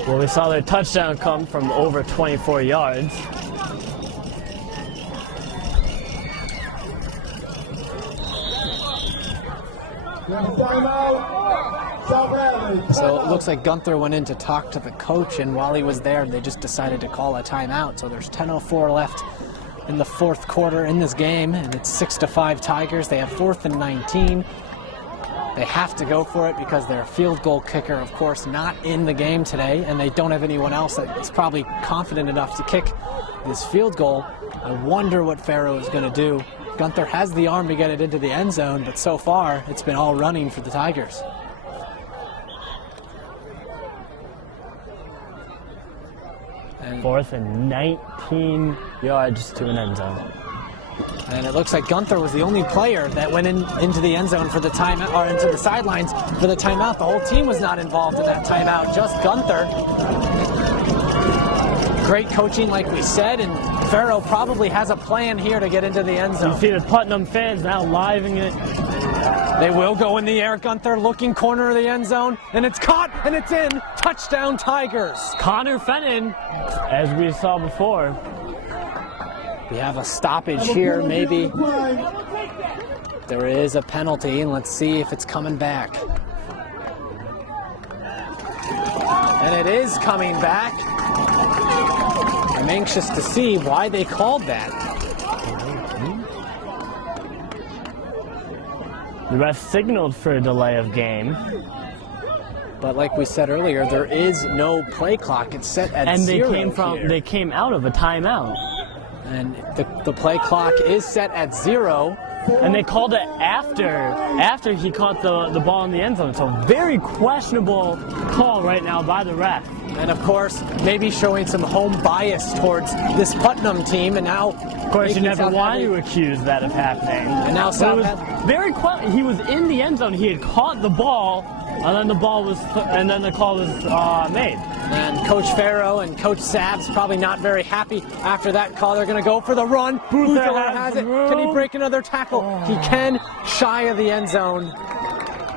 Well, we saw their touchdown come from over 24 yards. So it looks like Gunther went in to talk to the coach, and while he was there, they just decided to call a timeout. So there's 10:04 left in the fourth quarter in this game, and it's 6-5 Tigers. They have 4th and 19. They have to go for it because their field goal kicker, of course, not in the game today, and they don't have anyone else that is probably confident enough to kick this field goal. I wonder what Farrow is going to do. Gunther has the arm to get it into the end zone, but so far it's been all running for the Tigers. And 4th and 19 yards to an end zone. And it looks like Gunther was the only player that went into the end zone for the timeout, or into the sidelines for the timeout. The whole team was not involved in that timeout, just Gunther. Great coaching, like we said, and Farrow probably has a plan here to get into the end zone. You see the Putnam fans now living it. They will go in the air. Gunther looking corner of the end zone, and it's caught, and it's in. Touchdown, Tigers. Connor Fenton, as we saw before. We have a stoppage here, maybe. There is a penalty, and let's see if it's coming back. And it is coming back. I'm anxious to see why they called that. The ref signaled for a delay of game. But like we said earlier, there is no play clock. It's set at 0 here. They came out of a timeout. And the play clock is set at 0. and they called it after he caught the ball in the end zone. So very questionable call right now by the ref. And of course, maybe showing some home bias towards this Putnam team, and now, of course, you never want to accuse that of happening. And now South Hadley. He was in the end zone. He had caught the ball, and then the call was made. And Coach Farrow and Coach Sabbs probably not very happy after that call. They're going to go for the run. Boothler has it. Can he break another tackle? He can, shy of the end zone.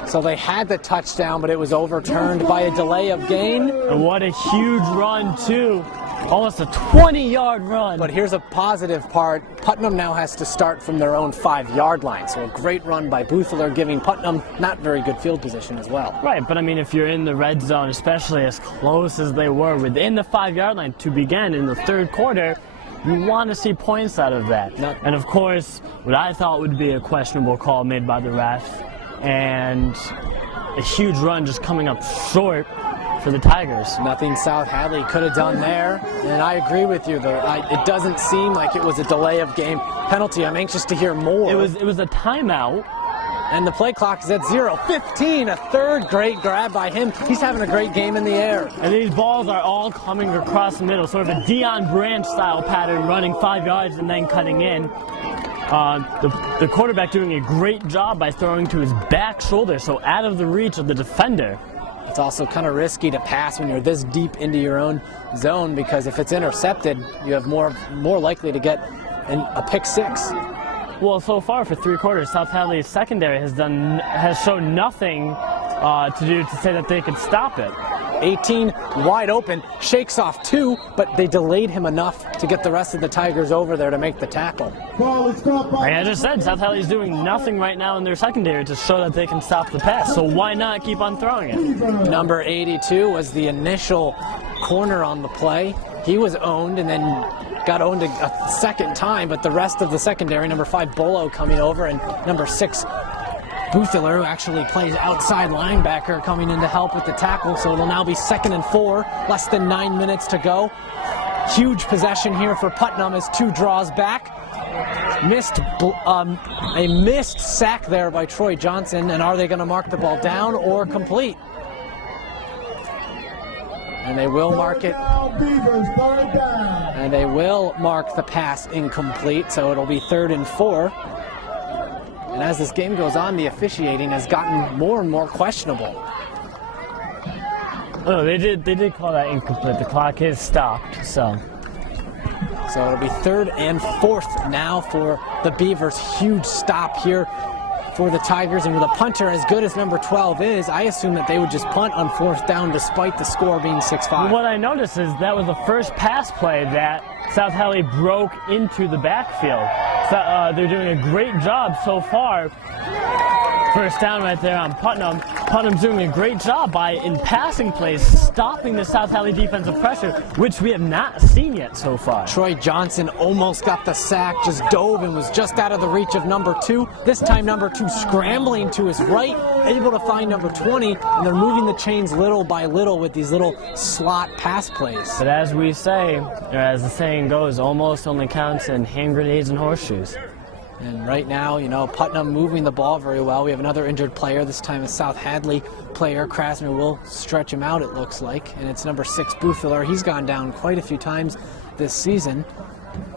So they had the touchdown, but it was overturned by a delay of gain. And what a huge run, too. Almost a 20-yard run. But here's a positive part. Putnam now has to start from their own 5-yard line. So a great run by Boothler, giving Putnam not very good field position as well. Right, but I mean, if you're in the red zone, especially as close as they were within the 5-yard line to begin in the third quarter, you want to see points out of that. And of course, what I thought would be a questionable call made by the ref, and a huge run just coming up short for the Tigers. Nothing South Hadley could have done there, and I agree with you. It doesn't seem like it was a delay of game penalty. I'm anxious to hear more. It was a timeout. And the play clock is at 0:15. A third great grab by him. He's having a great game in the air. And these balls are all coming across the middle, sort of a Deion Branch style pattern, running 5 yards and then cutting in. The quarterback doing a great job by throwing to his back shoulder, so out of the reach of the defender. It's also kind of risky to pass when you're this deep into your own zone, because if it's intercepted, you have more likely to get a pick six. Well, so far for 3 quarters, South Hadley's secondary has shown nothing to do to say that they could stop it. 18 wide open, shakes off 2, but they delayed him enough to get the rest of the Tigers over there to make the tackle. Like I just said, South Hadley's doing nothing right now in their secondary to show that they can stop the pass, so why not keep on throwing it? Number 82 was the initial corner on the play. He was owned and then got owned a second time, but the rest of the secondary, number 5 Bolo coming over, and number 6 Boothler, who actually plays outside linebacker, coming in to help with the tackle. So it'll now be 2nd and 4, less than 9 minutes to go. Huge possession here for Putnam as 2 draws back. A missed sack there by Troy Johnson, and are they going to mark the ball down or complete? And they will mark it. And they will mark the pass incomplete, so it'll be 3rd and 4. And as this game goes on, the officiating has gotten more and more questionable. Oh, they did call that incomplete. The clock is stopped, so it'll be 3rd and 4th now for the Beavers. Huge stop here for the Tigers, and with a punter as good as number 12 is, I assume that they would just punt on 4th down despite the score being 6-5. What I noticed is that was the first pass play that South Hadley broke into the backfield. So, they're doing a great job so far. First down right there on Putnam. Putnam's doing a great job in passing plays, stopping the South Hadley defensive pressure, which we have not seen yet so far. Troy Johnson almost got the sack, just dove and was just out of the reach of number 2. This time number 2 scrambling to his right, able to find number 20, and they're moving the chains little by little with these little slot pass plays. But as we say, or as the saying goes, almost only counts in hand grenades and horseshoes. And right now, Putnam moving the ball very well. We have another injured player, this time a South Hadley player. Krasner will stretch him out, it looks like. And it's number 6, Boothler. He's gone down quite a few times this season.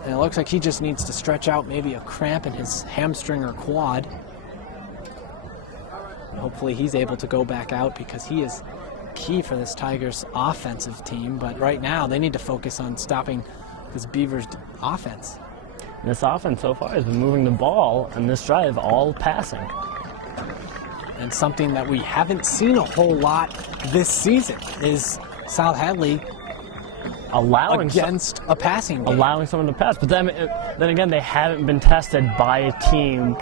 And it looks like he just needs to stretch out maybe a cramp in his hamstring or quad. Hopefully he's able to go back out, because he is key for this Tigers offensive team. But right now, they need to focus on stopping this Beavers offense. This offense so far has been moving the ball, and this drive all passing. And something that we haven't seen a whole lot this season is South Hadley allowing a passing game. Allowing someone to pass. But then again, they haven't been tested by a team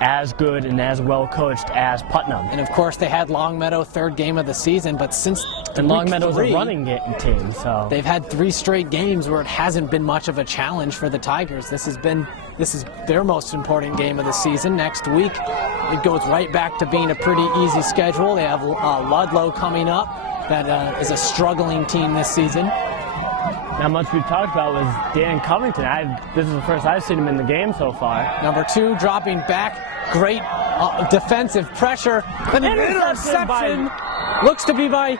as good and as well coached as Putnam. And of course, they had Longmeadow, 3rd game of the season, but since Longmeadow's a running team, so they've had 3 straight games where it hasn't been much of a challenge for the Tigers. This is their most important game of the season. Next week, it goes right back to being a pretty easy schedule. They have Ludlow coming up, that is a struggling team this season. not much we've talked about was Dan Covington. This is the first I've seen him in the game so far. Number 2 dropping back. Great defensive pressure. An interception. Looks to be by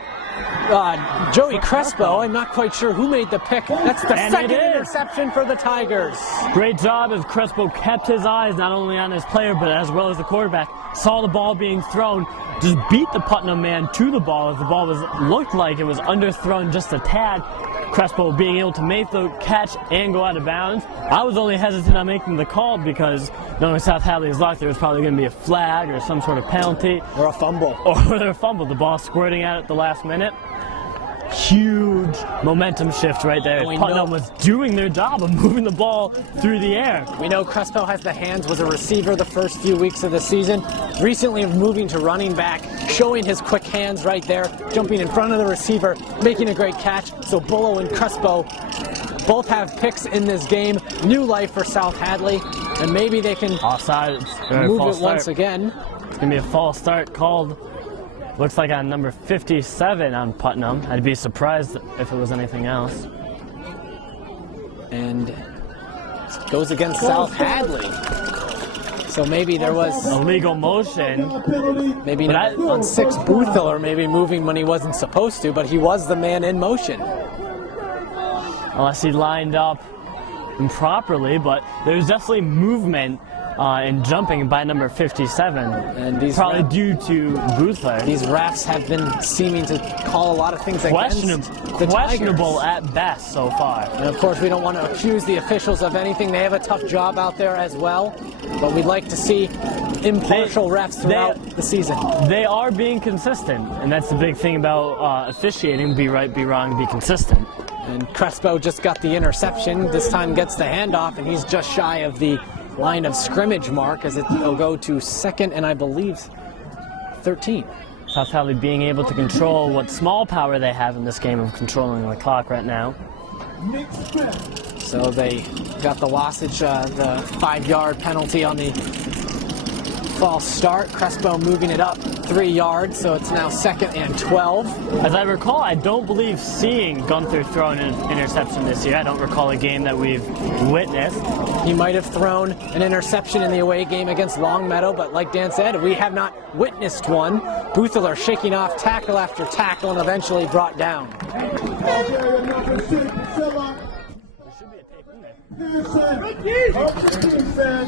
Joey Crespo. I'm not quite sure who made the pick. That's the second interception for the Tigers. Great job as Crespo kept his eyes not only on his player but as well as the quarterback. Saw the ball being thrown, just beat the Putnam man to the ball as the ball looked like it was underthrown just a tad. Crespo being able to make the catch and go out of bounds. I was only hesitant on making the call because knowing South Hadley's luck, there was probably going to be a flag or some sort of penalty. Or a fumble. Or a fumble. The ball squirting out at the last minute. Huge momentum shift right there. Putnam was doing their job of moving the ball through the air. We know Crespo has the hands, was a receiver the first few weeks of the season. Recently moving to running back, showing his quick hands right there, jumping in front of the receiver, making a great catch. So Bullo and Crespo both have picks in this game. New life for South Hadley, and maybe they can move it once again. It's going to be a false start called. Looks like on number 57 on Putnam. I'd be surprised if it was anything else. And it goes against South Hadley. So maybe there was illegal motion. Maybe not on 6 Boothiller, maybe moving when he wasn't supposed to, but he was the man in motion. Unless he lined up improperly, but there's definitely movement and jumping by number 57, and these probably due to Boothler. These refs have been seeming to call a lot of things questionable at best so far. And of course, we don't want to accuse the officials of anything. They have a tough job out there as well, but we'd like to see impartial refs throughout the season. They are being consistent, and that's the big thing about officiating: be right, be wrong, be consistent. And Crespo just got the interception. This time gets the handoff, and he's just shy of the line of scrimmage mark as it'll go to 2nd and I believe 13. South Hadley being able to control what small power they have in this game of controlling the clock right now. So they got the lossage, the 5-yard penalty on the false start. Crespo moving it up 3 yards, so it's now 2nd and 12. As I recall, I don't believe seeing Gunther throw an interception this year. I don't recall a game that we've witnessed. He might have thrown an interception in the away game against Longmeadow, but like Dan said, we have not witnessed one. Boothler shaking off tackle after tackle and eventually brought down. There should be a tape in there.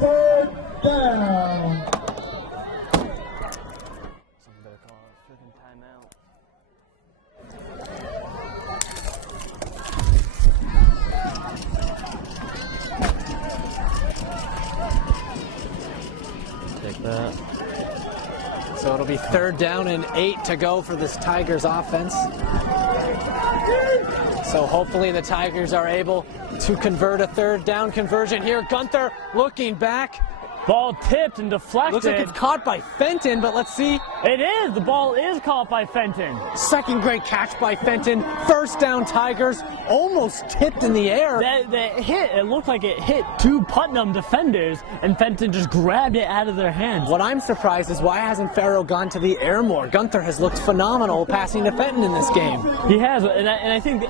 Third down. Someone better call a freaking timeout. Take that. So it'll be 3rd down and 8 to go for this Tigers offense. So hopefully the Tigers are able to convert a 3rd down conversion here. Gunther looking back. Ball tipped and deflected. Looks like it's caught by Fenton, but let's see. It is. The ball is caught by Fenton. Second great catch by Fenton. 1st down Tigers. Almost tipped in the air. That hit, it looked like it hit 2 Putnam defenders, and Fenton just grabbed it out of their hands. What I'm surprised is why hasn't Farrow gone to the air more? Gunther has looked phenomenal passing to Fenton in this game. He has, and I think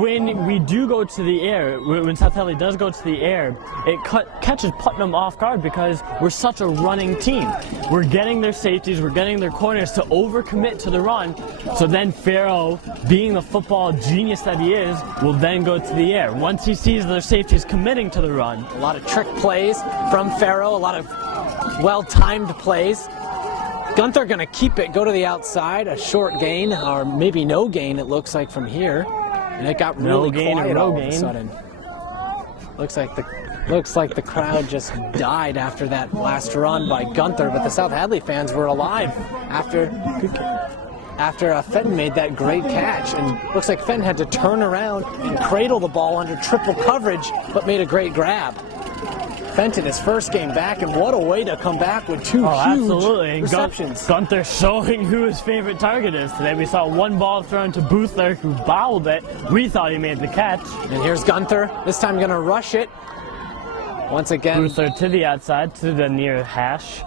when we do go to the air, when South Hadley does go to the air, it catches Putnam off guard because we're such a running team. We're getting their safeties, we're getting their corners to overcommit to the run, so then Farrow, being the football genius that he is, will then go to the air. Once he sees their safeties committing to the run. A lot of trick plays from Farrow, a lot of well-timed plays. Gunther going to keep it, go to the outside, a short gain, or maybe no gain it looks like from here. And it got really quiet all of a sudden. Looks like the crowd just died after that last run by Gunther, but the South Hadley fans were alive after Fenton made that great catch. And looks like Fenton had to turn around and cradle the ball under triple coverage, but made a great grab. Fenton, his first game back, and what a way to come back with 2 huge receptions. Gunther showing who his favorite target is today. We saw one ball thrown to Boothler, who bowled it. We thought he made the catch. And here's Gunther, this time going to rush it. Once again, Boothler to the outside, to the near hash.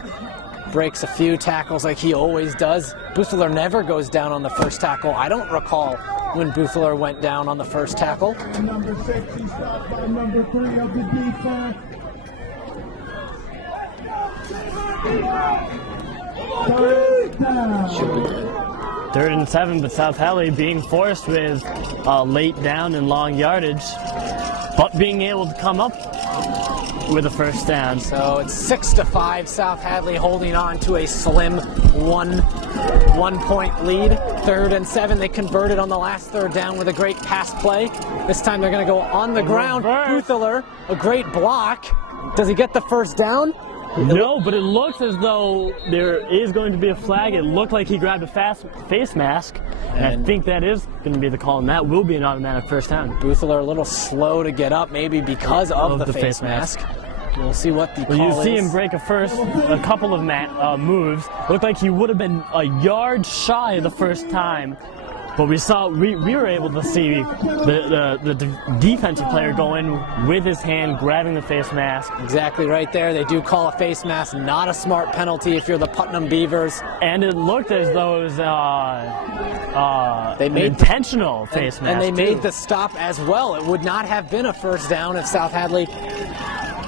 breaks a few tackles like he always does. Buthler never goes down on the first tackle. I don't recall when Buthler went down on the first tackle. Number 6, he stopped by number 3 of the defense. Third down. 3rd and 7, but South Hadley being forced with late down and long yardage, but being able to come up with a first down. So it's 6-5. South Hadley holding on to a slim one-point lead. 3rd and 7. They converted on the last 3rd down with a great pass play. This time they're going to go on the ground. Buthler, a great block. Does he get the first down? No, but it looks as though there is going to be a flag. It looked like he grabbed a face mask, and I think that is going to be the call, and that will be an automatic first down. Buthler a little slow to get up, maybe because of the face mask. We'll see what the call is. You see him break a couple of moves. Looked like he would have been a yard shy the first time. But we were able to see the defensive player go in with his hand, grabbing the face mask. Exactly right there. They do call a face mask, not a smart penalty if you're the Putnam Beavers. And it looked as though it was an intentional face mask. And they made the stop as well. It would not have been a first down if South Hadley,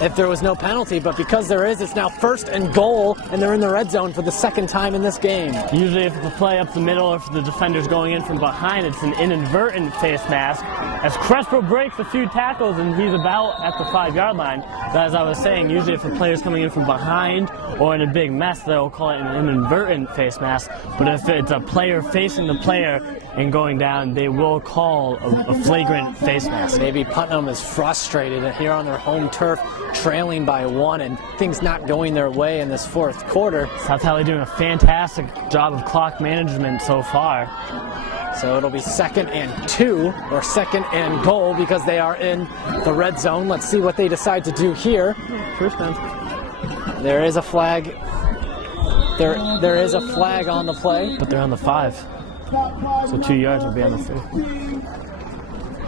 if there was no penalty, but because there is, it's now 1st and goal, and they're in the red zone for the 2nd time in this game. Usually if it's a play up the middle, or if the defender's going in from behind, it's an inadvertent face mask. As Crespo breaks a few tackles and he's about at the 5-yard line, but as I was saying, usually if a player's coming in from behind or in a big mess, they'll call it an inadvertent face mask. But if it's a player facing the player and going down, they will call a flagrant face mask. Maybe Putnam is frustrated here on their home turf, trailing by 1, and things not going their way in this 4th quarter. South Hadley doing a fantastic job of clock management so far. So it'll be 2nd and 2, or 2nd and goal, because they are in the red zone. Let's see what they decide to do here. First down. There is a flag. There is a flag on the play. But they're on the 5. So 2 yards will be on the 3.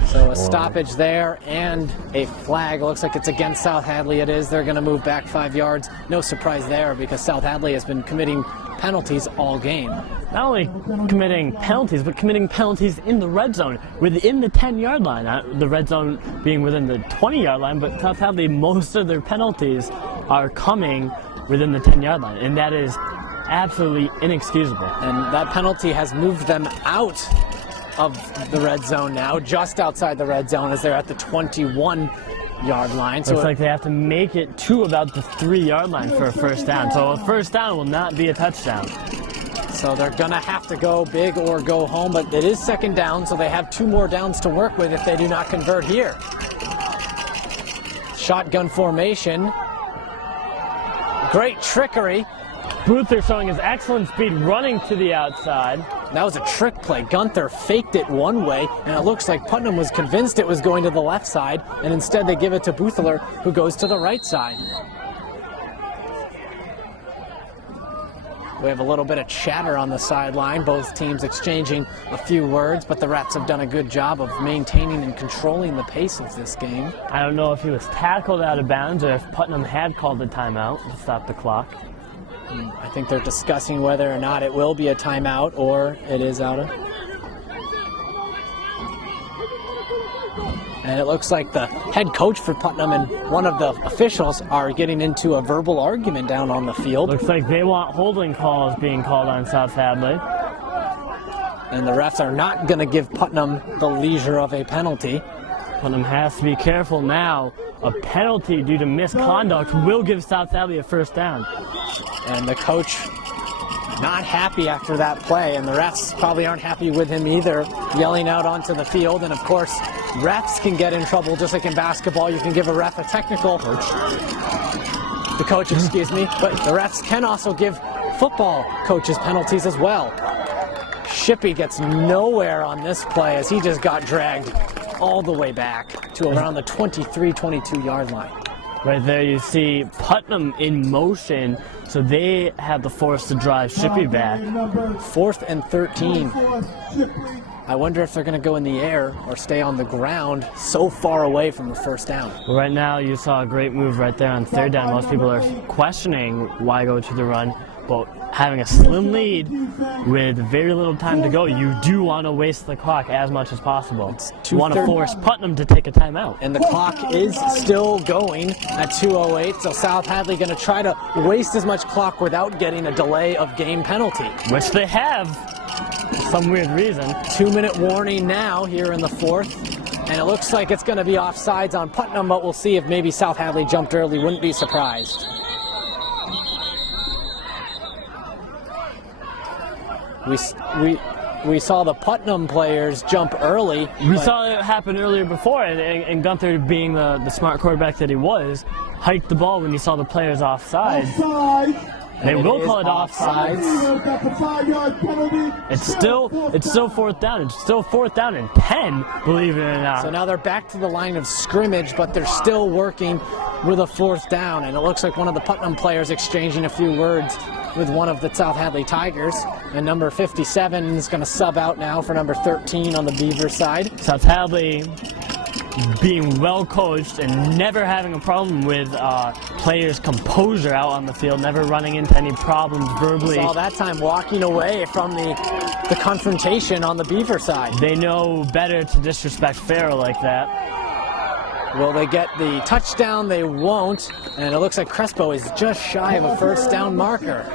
So a stoppage there and a flag. Looks like it's against South Hadley. It is. They're going to move back 5 yards. No surprise there, because South Hadley has been committing penalties all game. Not only committing penalties, but committing penalties in the red zone, within the 10-yard line. The red zone being within the 20-yard line, but South Hadley, most of their penalties are coming within the 10-yard line, and that is absolutely inexcusable. And that penalty has moved them out of the red zone now, just outside the red zone, as they're at the 21-yard line. So looks like they have to make it to about the 3-yard line for a first down. So a first down will not be a touchdown. So they're going to have to go big or go home, but it is 2nd down, so they have 2 more downs to work with if they do not convert here. Shotgun formation. Great trickery. Buthler showing his excellent speed, running to the outside. That was a trick play. Gunther faked it one way, and it looks like Putnam was convinced it was going to the left side, and instead they give it to Buthler, who goes to the right side. We have a little bit of chatter on the sideline, both teams exchanging a few words, but the refs have done a good job of maintaining and controlling the pace of this game. I don't know if he was tackled out of bounds or if Putnam had called the timeout to stop the clock. I think they're discussing whether or not it will be a timeout or it is out of. And it looks like the head coach for Putnam and one of the officials are getting into a verbal argument down on the field. Looks like they want holding calls being called on South Hadley. And the refs are not going to give Putnam the leisure of a penalty. Putnam has to be careful now. A penalty due to misconduct will give South Hadley a first down. And the coach not happy after that play, and the refs probably aren't happy with him either, yelling out onto the field. And of course, refs can get in trouble just like in basketball. You can give a ref a technical. The coach, excuse me. But the refs can also give football coaches penalties as well. Shippey gets nowhere on this play as he just got dragged all the way back to around the 23-22 yard line. Right there you see Putnam in motion, so they have the force to drive Shippey back. 4th and 13. I wonder if they're going to go in the air or stay on the ground so far away from the first down. Well, right now you saw a great move right there on 3rd down. Most people are questioning why go to the run. but having a slim lead with very little time to go, you do want to waste the clock as much as possible. You want to force Putnam to take a timeout. And the clock is still going at 2:08, so South Hadley going to try to waste as much clock without getting a delay of game penalty. Which they have, for some weird reason. 2-minute warning now here in the fourth. And it looks like it's going to be offsides on Putnam, but we'll see if maybe South Hadley jumped early. Wouldn't be surprised. We saw the Putnam players jump early. We saw it happen earlier before, and Gunther, being the smart quarterback that he was, hiked the ball when he saw the players offside. They will call it offsides. It's still fourth down. It's still fourth down and 10, believe it or not. So now they're back to the line of scrimmage, but they're still working with a fourth down. And it looks like one of the Putnam players exchanging a few words with one of the South Hadley Tigers. And number 57 is going to sub out now for number 13 on the Beavers side. South Hadley being well coached and never having a problem with players' composure out on the field, never running into any problems verbally. Saw that time walking away from the confrontation on the Beaver side. They know better to disrespect Farrell like that. Will they get the touchdown? They won't. And it looks like Crespo is just shy of a first down marker.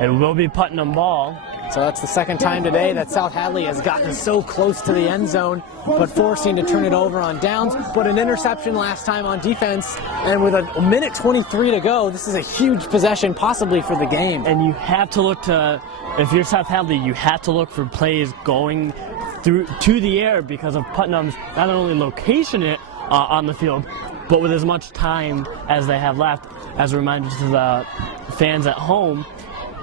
It will be Putnam ball. So that's the second time today that South Hadley has gotten so close to the end zone, but forcing to turn it over on downs. But an interception last time on defense, and with a minute 23 to go, this is a huge possession, possibly for the game. And you have to look to, if you're South Hadley, you have to look for plays going through to the air because of Putnam's not only location on the field, but with as much time as they have left. As a reminder to the fans at home,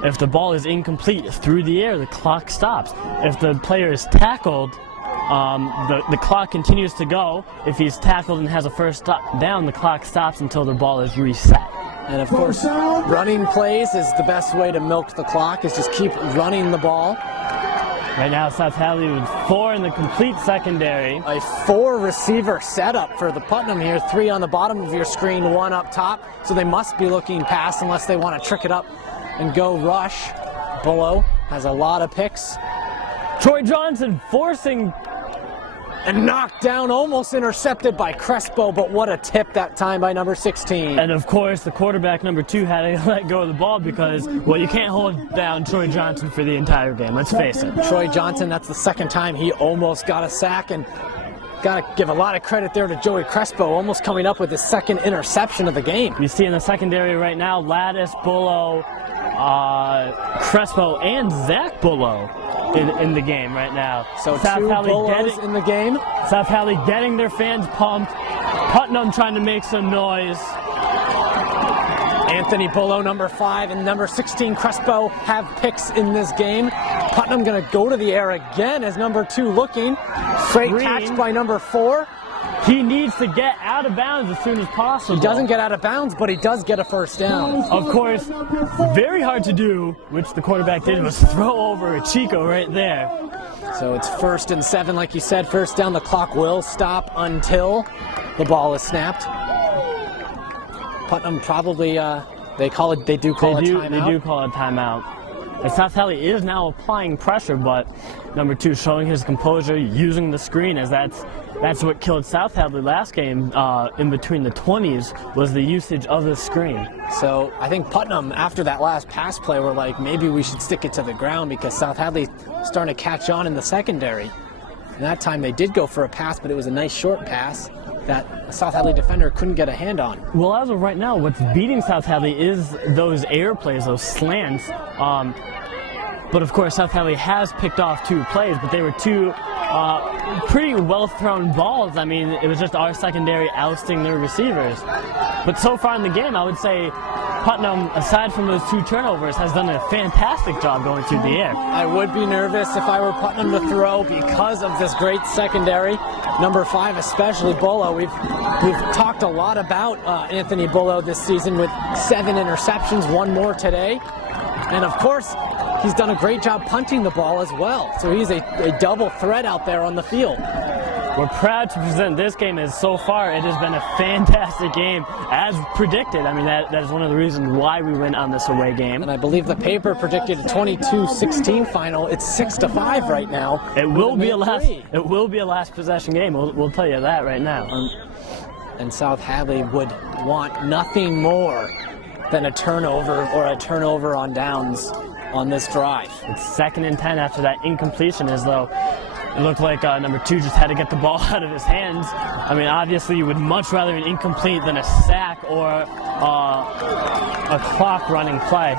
if the ball is incomplete through the air, the clock stops. If the player is tackled, the clock continues to go. If he's tackled and has a first down, the clock stops until the ball is reset. And of course, running plays is the best way to milk the clock, is just keep running the ball. Right now, South Hadley with 4 in the complete secondary. A 4-receiver setup for the Putnam here. 3 on the bottom of your screen, 1 up top. So they must be looking pass unless they want to trick it up and go rush. Bullow has a lot of picks. Troy Johnson forcing and knocked down, almost intercepted by Crespo, but what a tip that time by number 16. And of course, the quarterback, number 2, had to let go of the ball because, well, you can't hold down Troy Johnson for the entire game, let's face it. Troy Johnson, that's the second time he almost got a sack, and got to give a lot of credit there to Joey Crespo, almost coming up with his second interception of the game. You see in the secondary right now, Lattice, Bullow, Crespo, and Zach Bullow in the game right now. So South Hadley in the game. South Hadley getting their fans pumped. Putnam trying to make some noise. Anthony Bullow, number 5, and number 16, Crespo, have picks in this game. Putnam going to go to the air again as number 2 looking. Straight catch by number 4. He needs to get out of bounds as soon as possible. He doesn't get out of bounds, but he does get a first down. Of course, very hard to do, which the quarterback did, was throw over a Chico right there. So it's 1st and 7, like you said, first down. The clock will stop until the ball is snapped. Putnam probably, they do call a timeout. They do call a timeout. And South Hadley is now applying pressure, but number 2 showing his composure, using the screen, as that's what killed South Hadley last game in between the 20s, was the usage of the screen. So I think Putnam, after that last pass play, were like, maybe we should stick it to the ground because South Hadley's starting to catch on in the secondary. And that time they did go for a pass, but it was a nice short pass that a South Hadley defender couldn't get a hand on. Well, as of right now, what's beating South Hadley is those air plays, those slants. But of course, South Hadley has picked off 2 plays, but they were 2 pretty well-thrown balls. I mean, it was just our secondary ousting their receivers. But so far in the game, I would say Putnam, aside from those 2 turnovers, has done a fantastic job going through the air. I would be nervous if I were Putnam to throw because of this great secondary. Number 5, especially Bullow. We've talked a lot about Anthony Bullow this season with 7 interceptions, 1 more today. And of course, he's done a great job punting the ball as well. So he's a double threat out there on the field. we're proud to present this game as so far it has been a fantastic game, as predicted. I mean, that is one of the reasons why we went on this away game. And I believe the paper predicted a 22-16 final. It's 6-5 right now. It will be a last possession game. We'll tell you that right now. And South Hadley would want nothing more than a turnover on downs on this drive. It's 2nd and 10 after that incompletion, as though it looked like number 2 just had to get the ball out of his hands. I mean, obviously you would much rather an incomplete than a sack or a clock running play.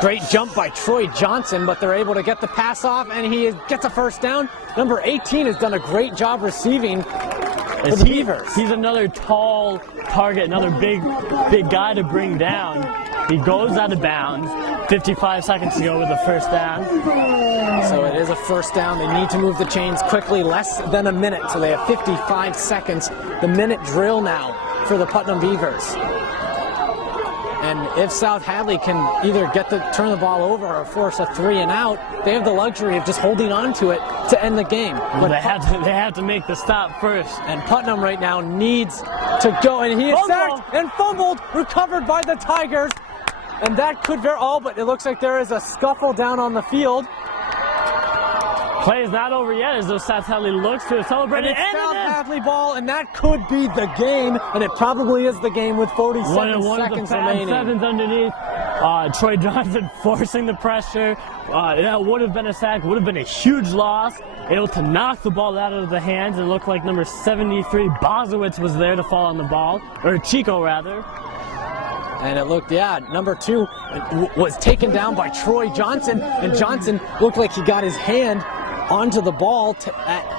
Great jump by Troy Johnson, but they're able to get the pass off, and he gets a first down. Number 18 has done a great job receiving for the Beavers. He's another tall target, another big guy to bring down. He goes out of bounds. 55 seconds to go with the first down. So it is a first down. They need to move the chains quickly, less than a minute. So they have 55 seconds. The minute drill now for the Putnam Beavers. And if South Hadley can either turn the ball over or force a 3 and out, they have the luxury of just holding on to it to end the game. But they have to make the stop first. And Putnam right now needs to go, and he is sacked and fumbled, recovered by the Tigers. And that could but it looks like there is a scuffle down on the field. Play is not over yet, as though South Hadley looks to celebrate. And it's South Hadley ball, and that could be the game, and it probably is the game with 47 seconds remaining. 7 underneath. Troy Johnson forcing the pressure. That would have been a sack, would have been a huge loss. Able to knock the ball out of the hands. It looked like number 73, Bozowitz, was there to fall on the ball, or Chico rather. And it looked, number 2 was taken down by Troy Johnson, and Johnson looked like he got his hand onto the ball.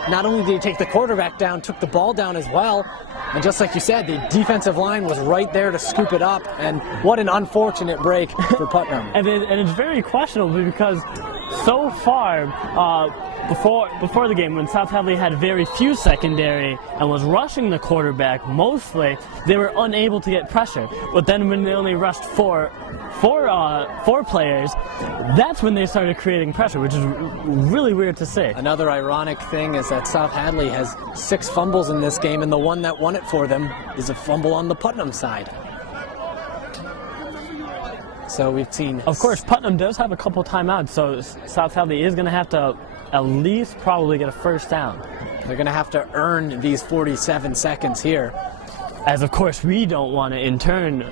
Not only did he take the quarterback down, took the ball down as well. And just like you said, the defensive line was right there to scoop it up. And what an unfortunate break for Putnam. and it's very questionable because so far, before the game, when South Hadley had very few secondary and was rushing the quarterback mostly, they were unable to get pressure. But then when they only rushed four players, that's when they started creating pressure, which is really weird to see. Another ironic thing is that South Hadley has 6 fumbles in this game, and the one that won it for them is a fumble on the Putnam side. So we've seen... Of course, Putnam does have a couple timeouts, so South Hadley is going to have to at least probably get a first down. They're going to have to earn these 47 seconds here. As of course we don't want to in turn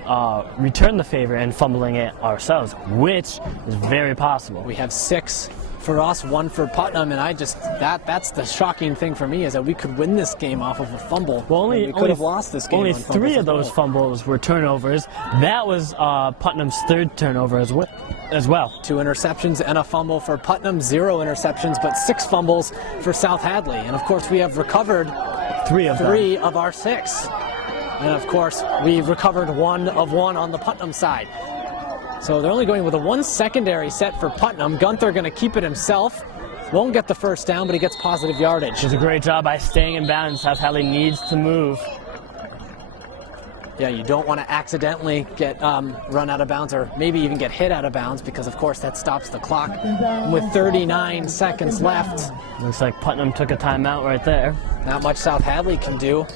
return the favor and fumbling it ourselves, which is very possible. We have 6 for us, 1 for Putnam, and that's the shocking thing for me, is that we could win this game off of a fumble. Well, we could have lost this game. Only 3 of those fumbles were turnovers. That was Putnam's 3rd turnover as well. 2 interceptions and a fumble for Putnam, 0 interceptions, but 6 fumbles for South Hadley. And of course we have recovered 3 of our 6. And of course, we've recovered 1 of 1 on the Putnam side. So they're only going with a 1 secondary set for Putnam. Gunther going to keep it himself. Won't get the first down, but he gets positive yardage. It's a great job by staying in bounds. South Hadley needs to move. Yeah, you don't want to accidentally get run out of bounds, or maybe even get hit out of bounds, because of course that stops the clock. With 39 seconds left. Looks like Putnam took a timeout right there. Not much South Hadley can do.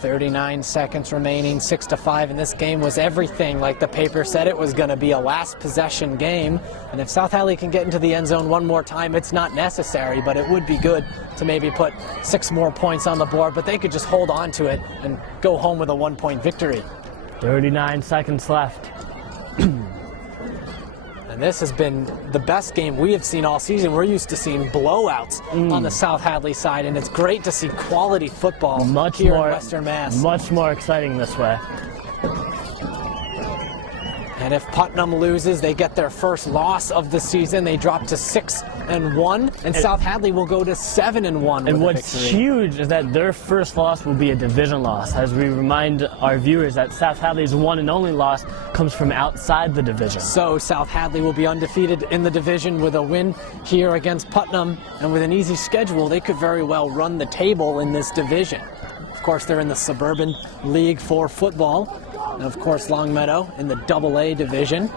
39 seconds remaining, 6-5, and this game was everything like the paper said it was going to be, a last possession game. And if South Hadley can get into the end zone one more time, it's not necessary, but it would be good to maybe put 6 more points on the board, but they could just hold on to it and go home with a 1-point victory. 39 seconds left. And this has been the best game we have seen all season. We're used to seeing blowouts on the South Hadley side, and it's great to see quality football here in Western Mass. Much more exciting this way. And if Putnam loses, they get their first loss of the season. They drop to 6-1, and South Hadley will go to 7-1. And what's huge is that their first loss will be a division loss, as we remind our viewers that South Hadley's one and only loss comes from outside the division. So South Hadley will be undefeated in the division with a win here against Putnam, and with an easy schedule, they could very well run the table in this division. Of course, they're in the Suburban League for football. And of course, Longmeadow in the AA division.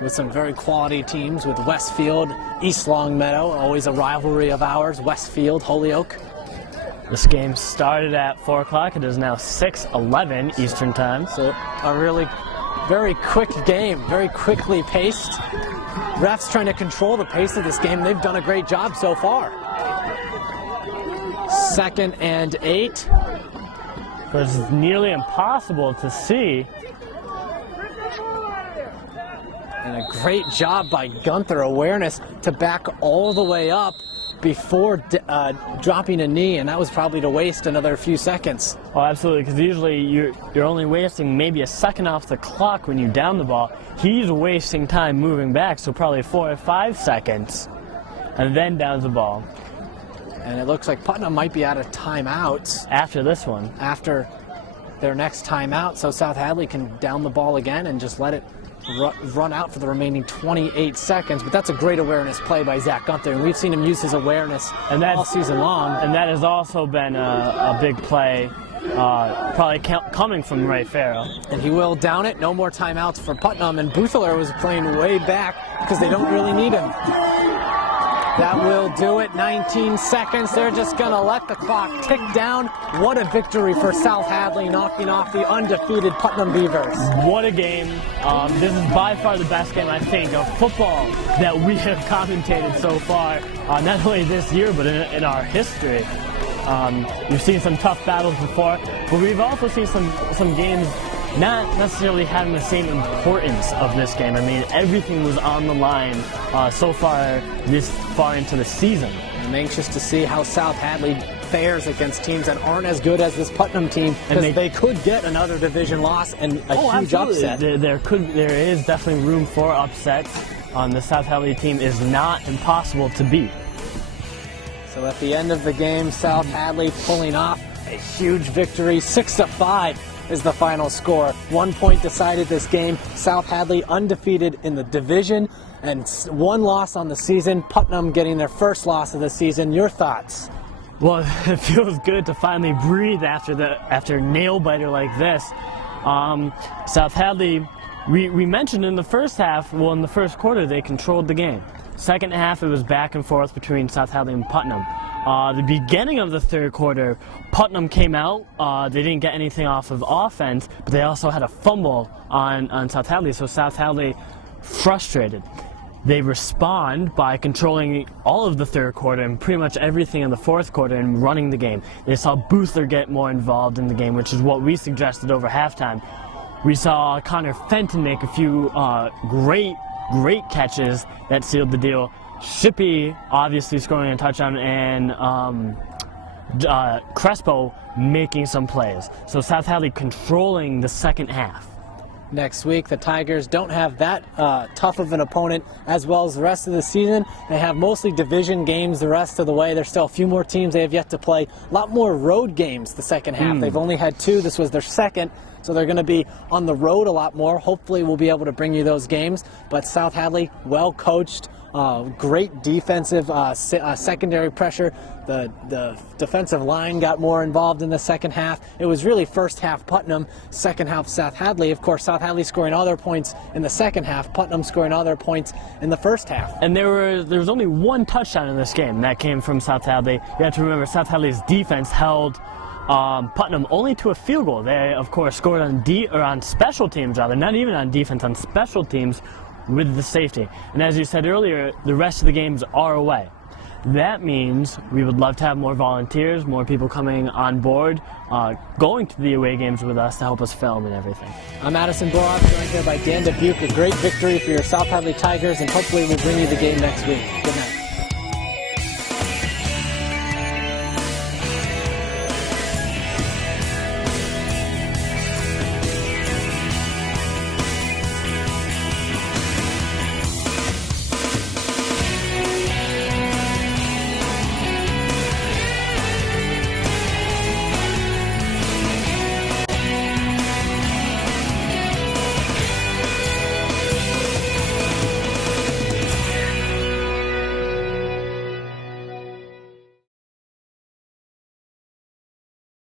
with some very quality teams with Westfield, East Longmeadow, always a rivalry of ours, Westfield, Holyoke. This game started at 4 o'clock. It is now 6:11 Eastern Time. So a really very quick game, very quickly paced. Refs trying to control the pace of this game. They've done a great job so far. 2nd and 8. It's nearly impossible to see. And a great job by Gunther, awareness to back all the way up before dropping a knee, and that was probably to waste another few seconds. Oh, absolutely, because usually you're only wasting maybe a second off the clock when you down the ball. He's wasting time moving back, so probably 4 or 5 seconds, and then downs the ball. And it looks like Putnam might be out of timeouts after this one. After their next timeout, so South Hadley can down the ball again and just let it run out for the remaining 28 seconds. But that's a great awareness play by Zach Gunther, and we've seen him use his awareness all season long. And that has also been a big play, probably coming from Ray Farrow. And he will down it. No more timeouts for Putnam, and Buthler was playing way back because they don't really need him. That will do it. 19 seconds. They're just going to let the clock tick down. What a victory for South Hadley, knocking off the undefeated Putnam Beavers. What a game. This is by far the best game, I think, of football that we have commentated so far, not only this year, but in our history. We've seen some tough battles before, but we've also seen some games not necessarily having the same importance of this game. I mean, everything was on the line so far this far into the season. I'm anxious to see how South Hadley fares against teams that aren't as good as this Putnam team, because they could get another division loss and a huge upset. There is definitely room for upsets. The South Hadley team is not impossible to beat. So at the end of the game, South Hadley pulling off a huge victory, 6-5. Is the final score. 1 point decided this game. South Hadley undefeated in the division and 1 loss on the season. Putnam getting their first loss of the season. Your thoughts? Well, it feels good to finally breathe after a nail biter like this. South Hadley, we mentioned in the first half, well, in the first quarter, they controlled the game. Second half, it was back and forth between South Hadley and Putnam. The beginning of the third quarter, Putnam came out. They didn't get anything off of offense, but they also had a fumble on South Hadley, so South Hadley frustrated. They respond by controlling all of the third quarter and pretty much everything in the fourth quarter and running the game. They saw Buthler get more involved in the game, which is what we suggested over halftime. We saw Connor Fenton make a few great catches that sealed the deal. Shippey obviously scoring a touchdown, and Crespo making some plays. So South Hadley controlling the second half. Next week, the Tigers don't have that tough of an opponent as well as the rest of the season. They have mostly division games the rest of the way. There's still a few more teams they have yet to play. A lot more road games the second half. They've only had 2. This was their second. So they're going to be on the road a lot more. Hopefully we'll be able to bring you those games. But South Hadley, well coached, great defensive secondary pressure. The defensive line got more involved in the second half. It was really first half Putnam, second half South Hadley. Of course, South Hadley scoring all their points in the second half, Putnam scoring all their points in the first half. And there was only 1 touchdown in this game that came from South Hadley. You have to remember South Hadley's defense held Putnam only to a field goal. They, of course, scored on special teams, rather, not even on defense, on special teams with the safety. And as you said earlier, the rest of the games are away. That means we would love to have more volunteers, more people coming on board, going to the away games with us to help us film and everything. I'm Addison Boroff, joined here by Dan Dubuc. A great victory for your South Hadley Tigers, and hopefully we'll bring you the game next week. Good night.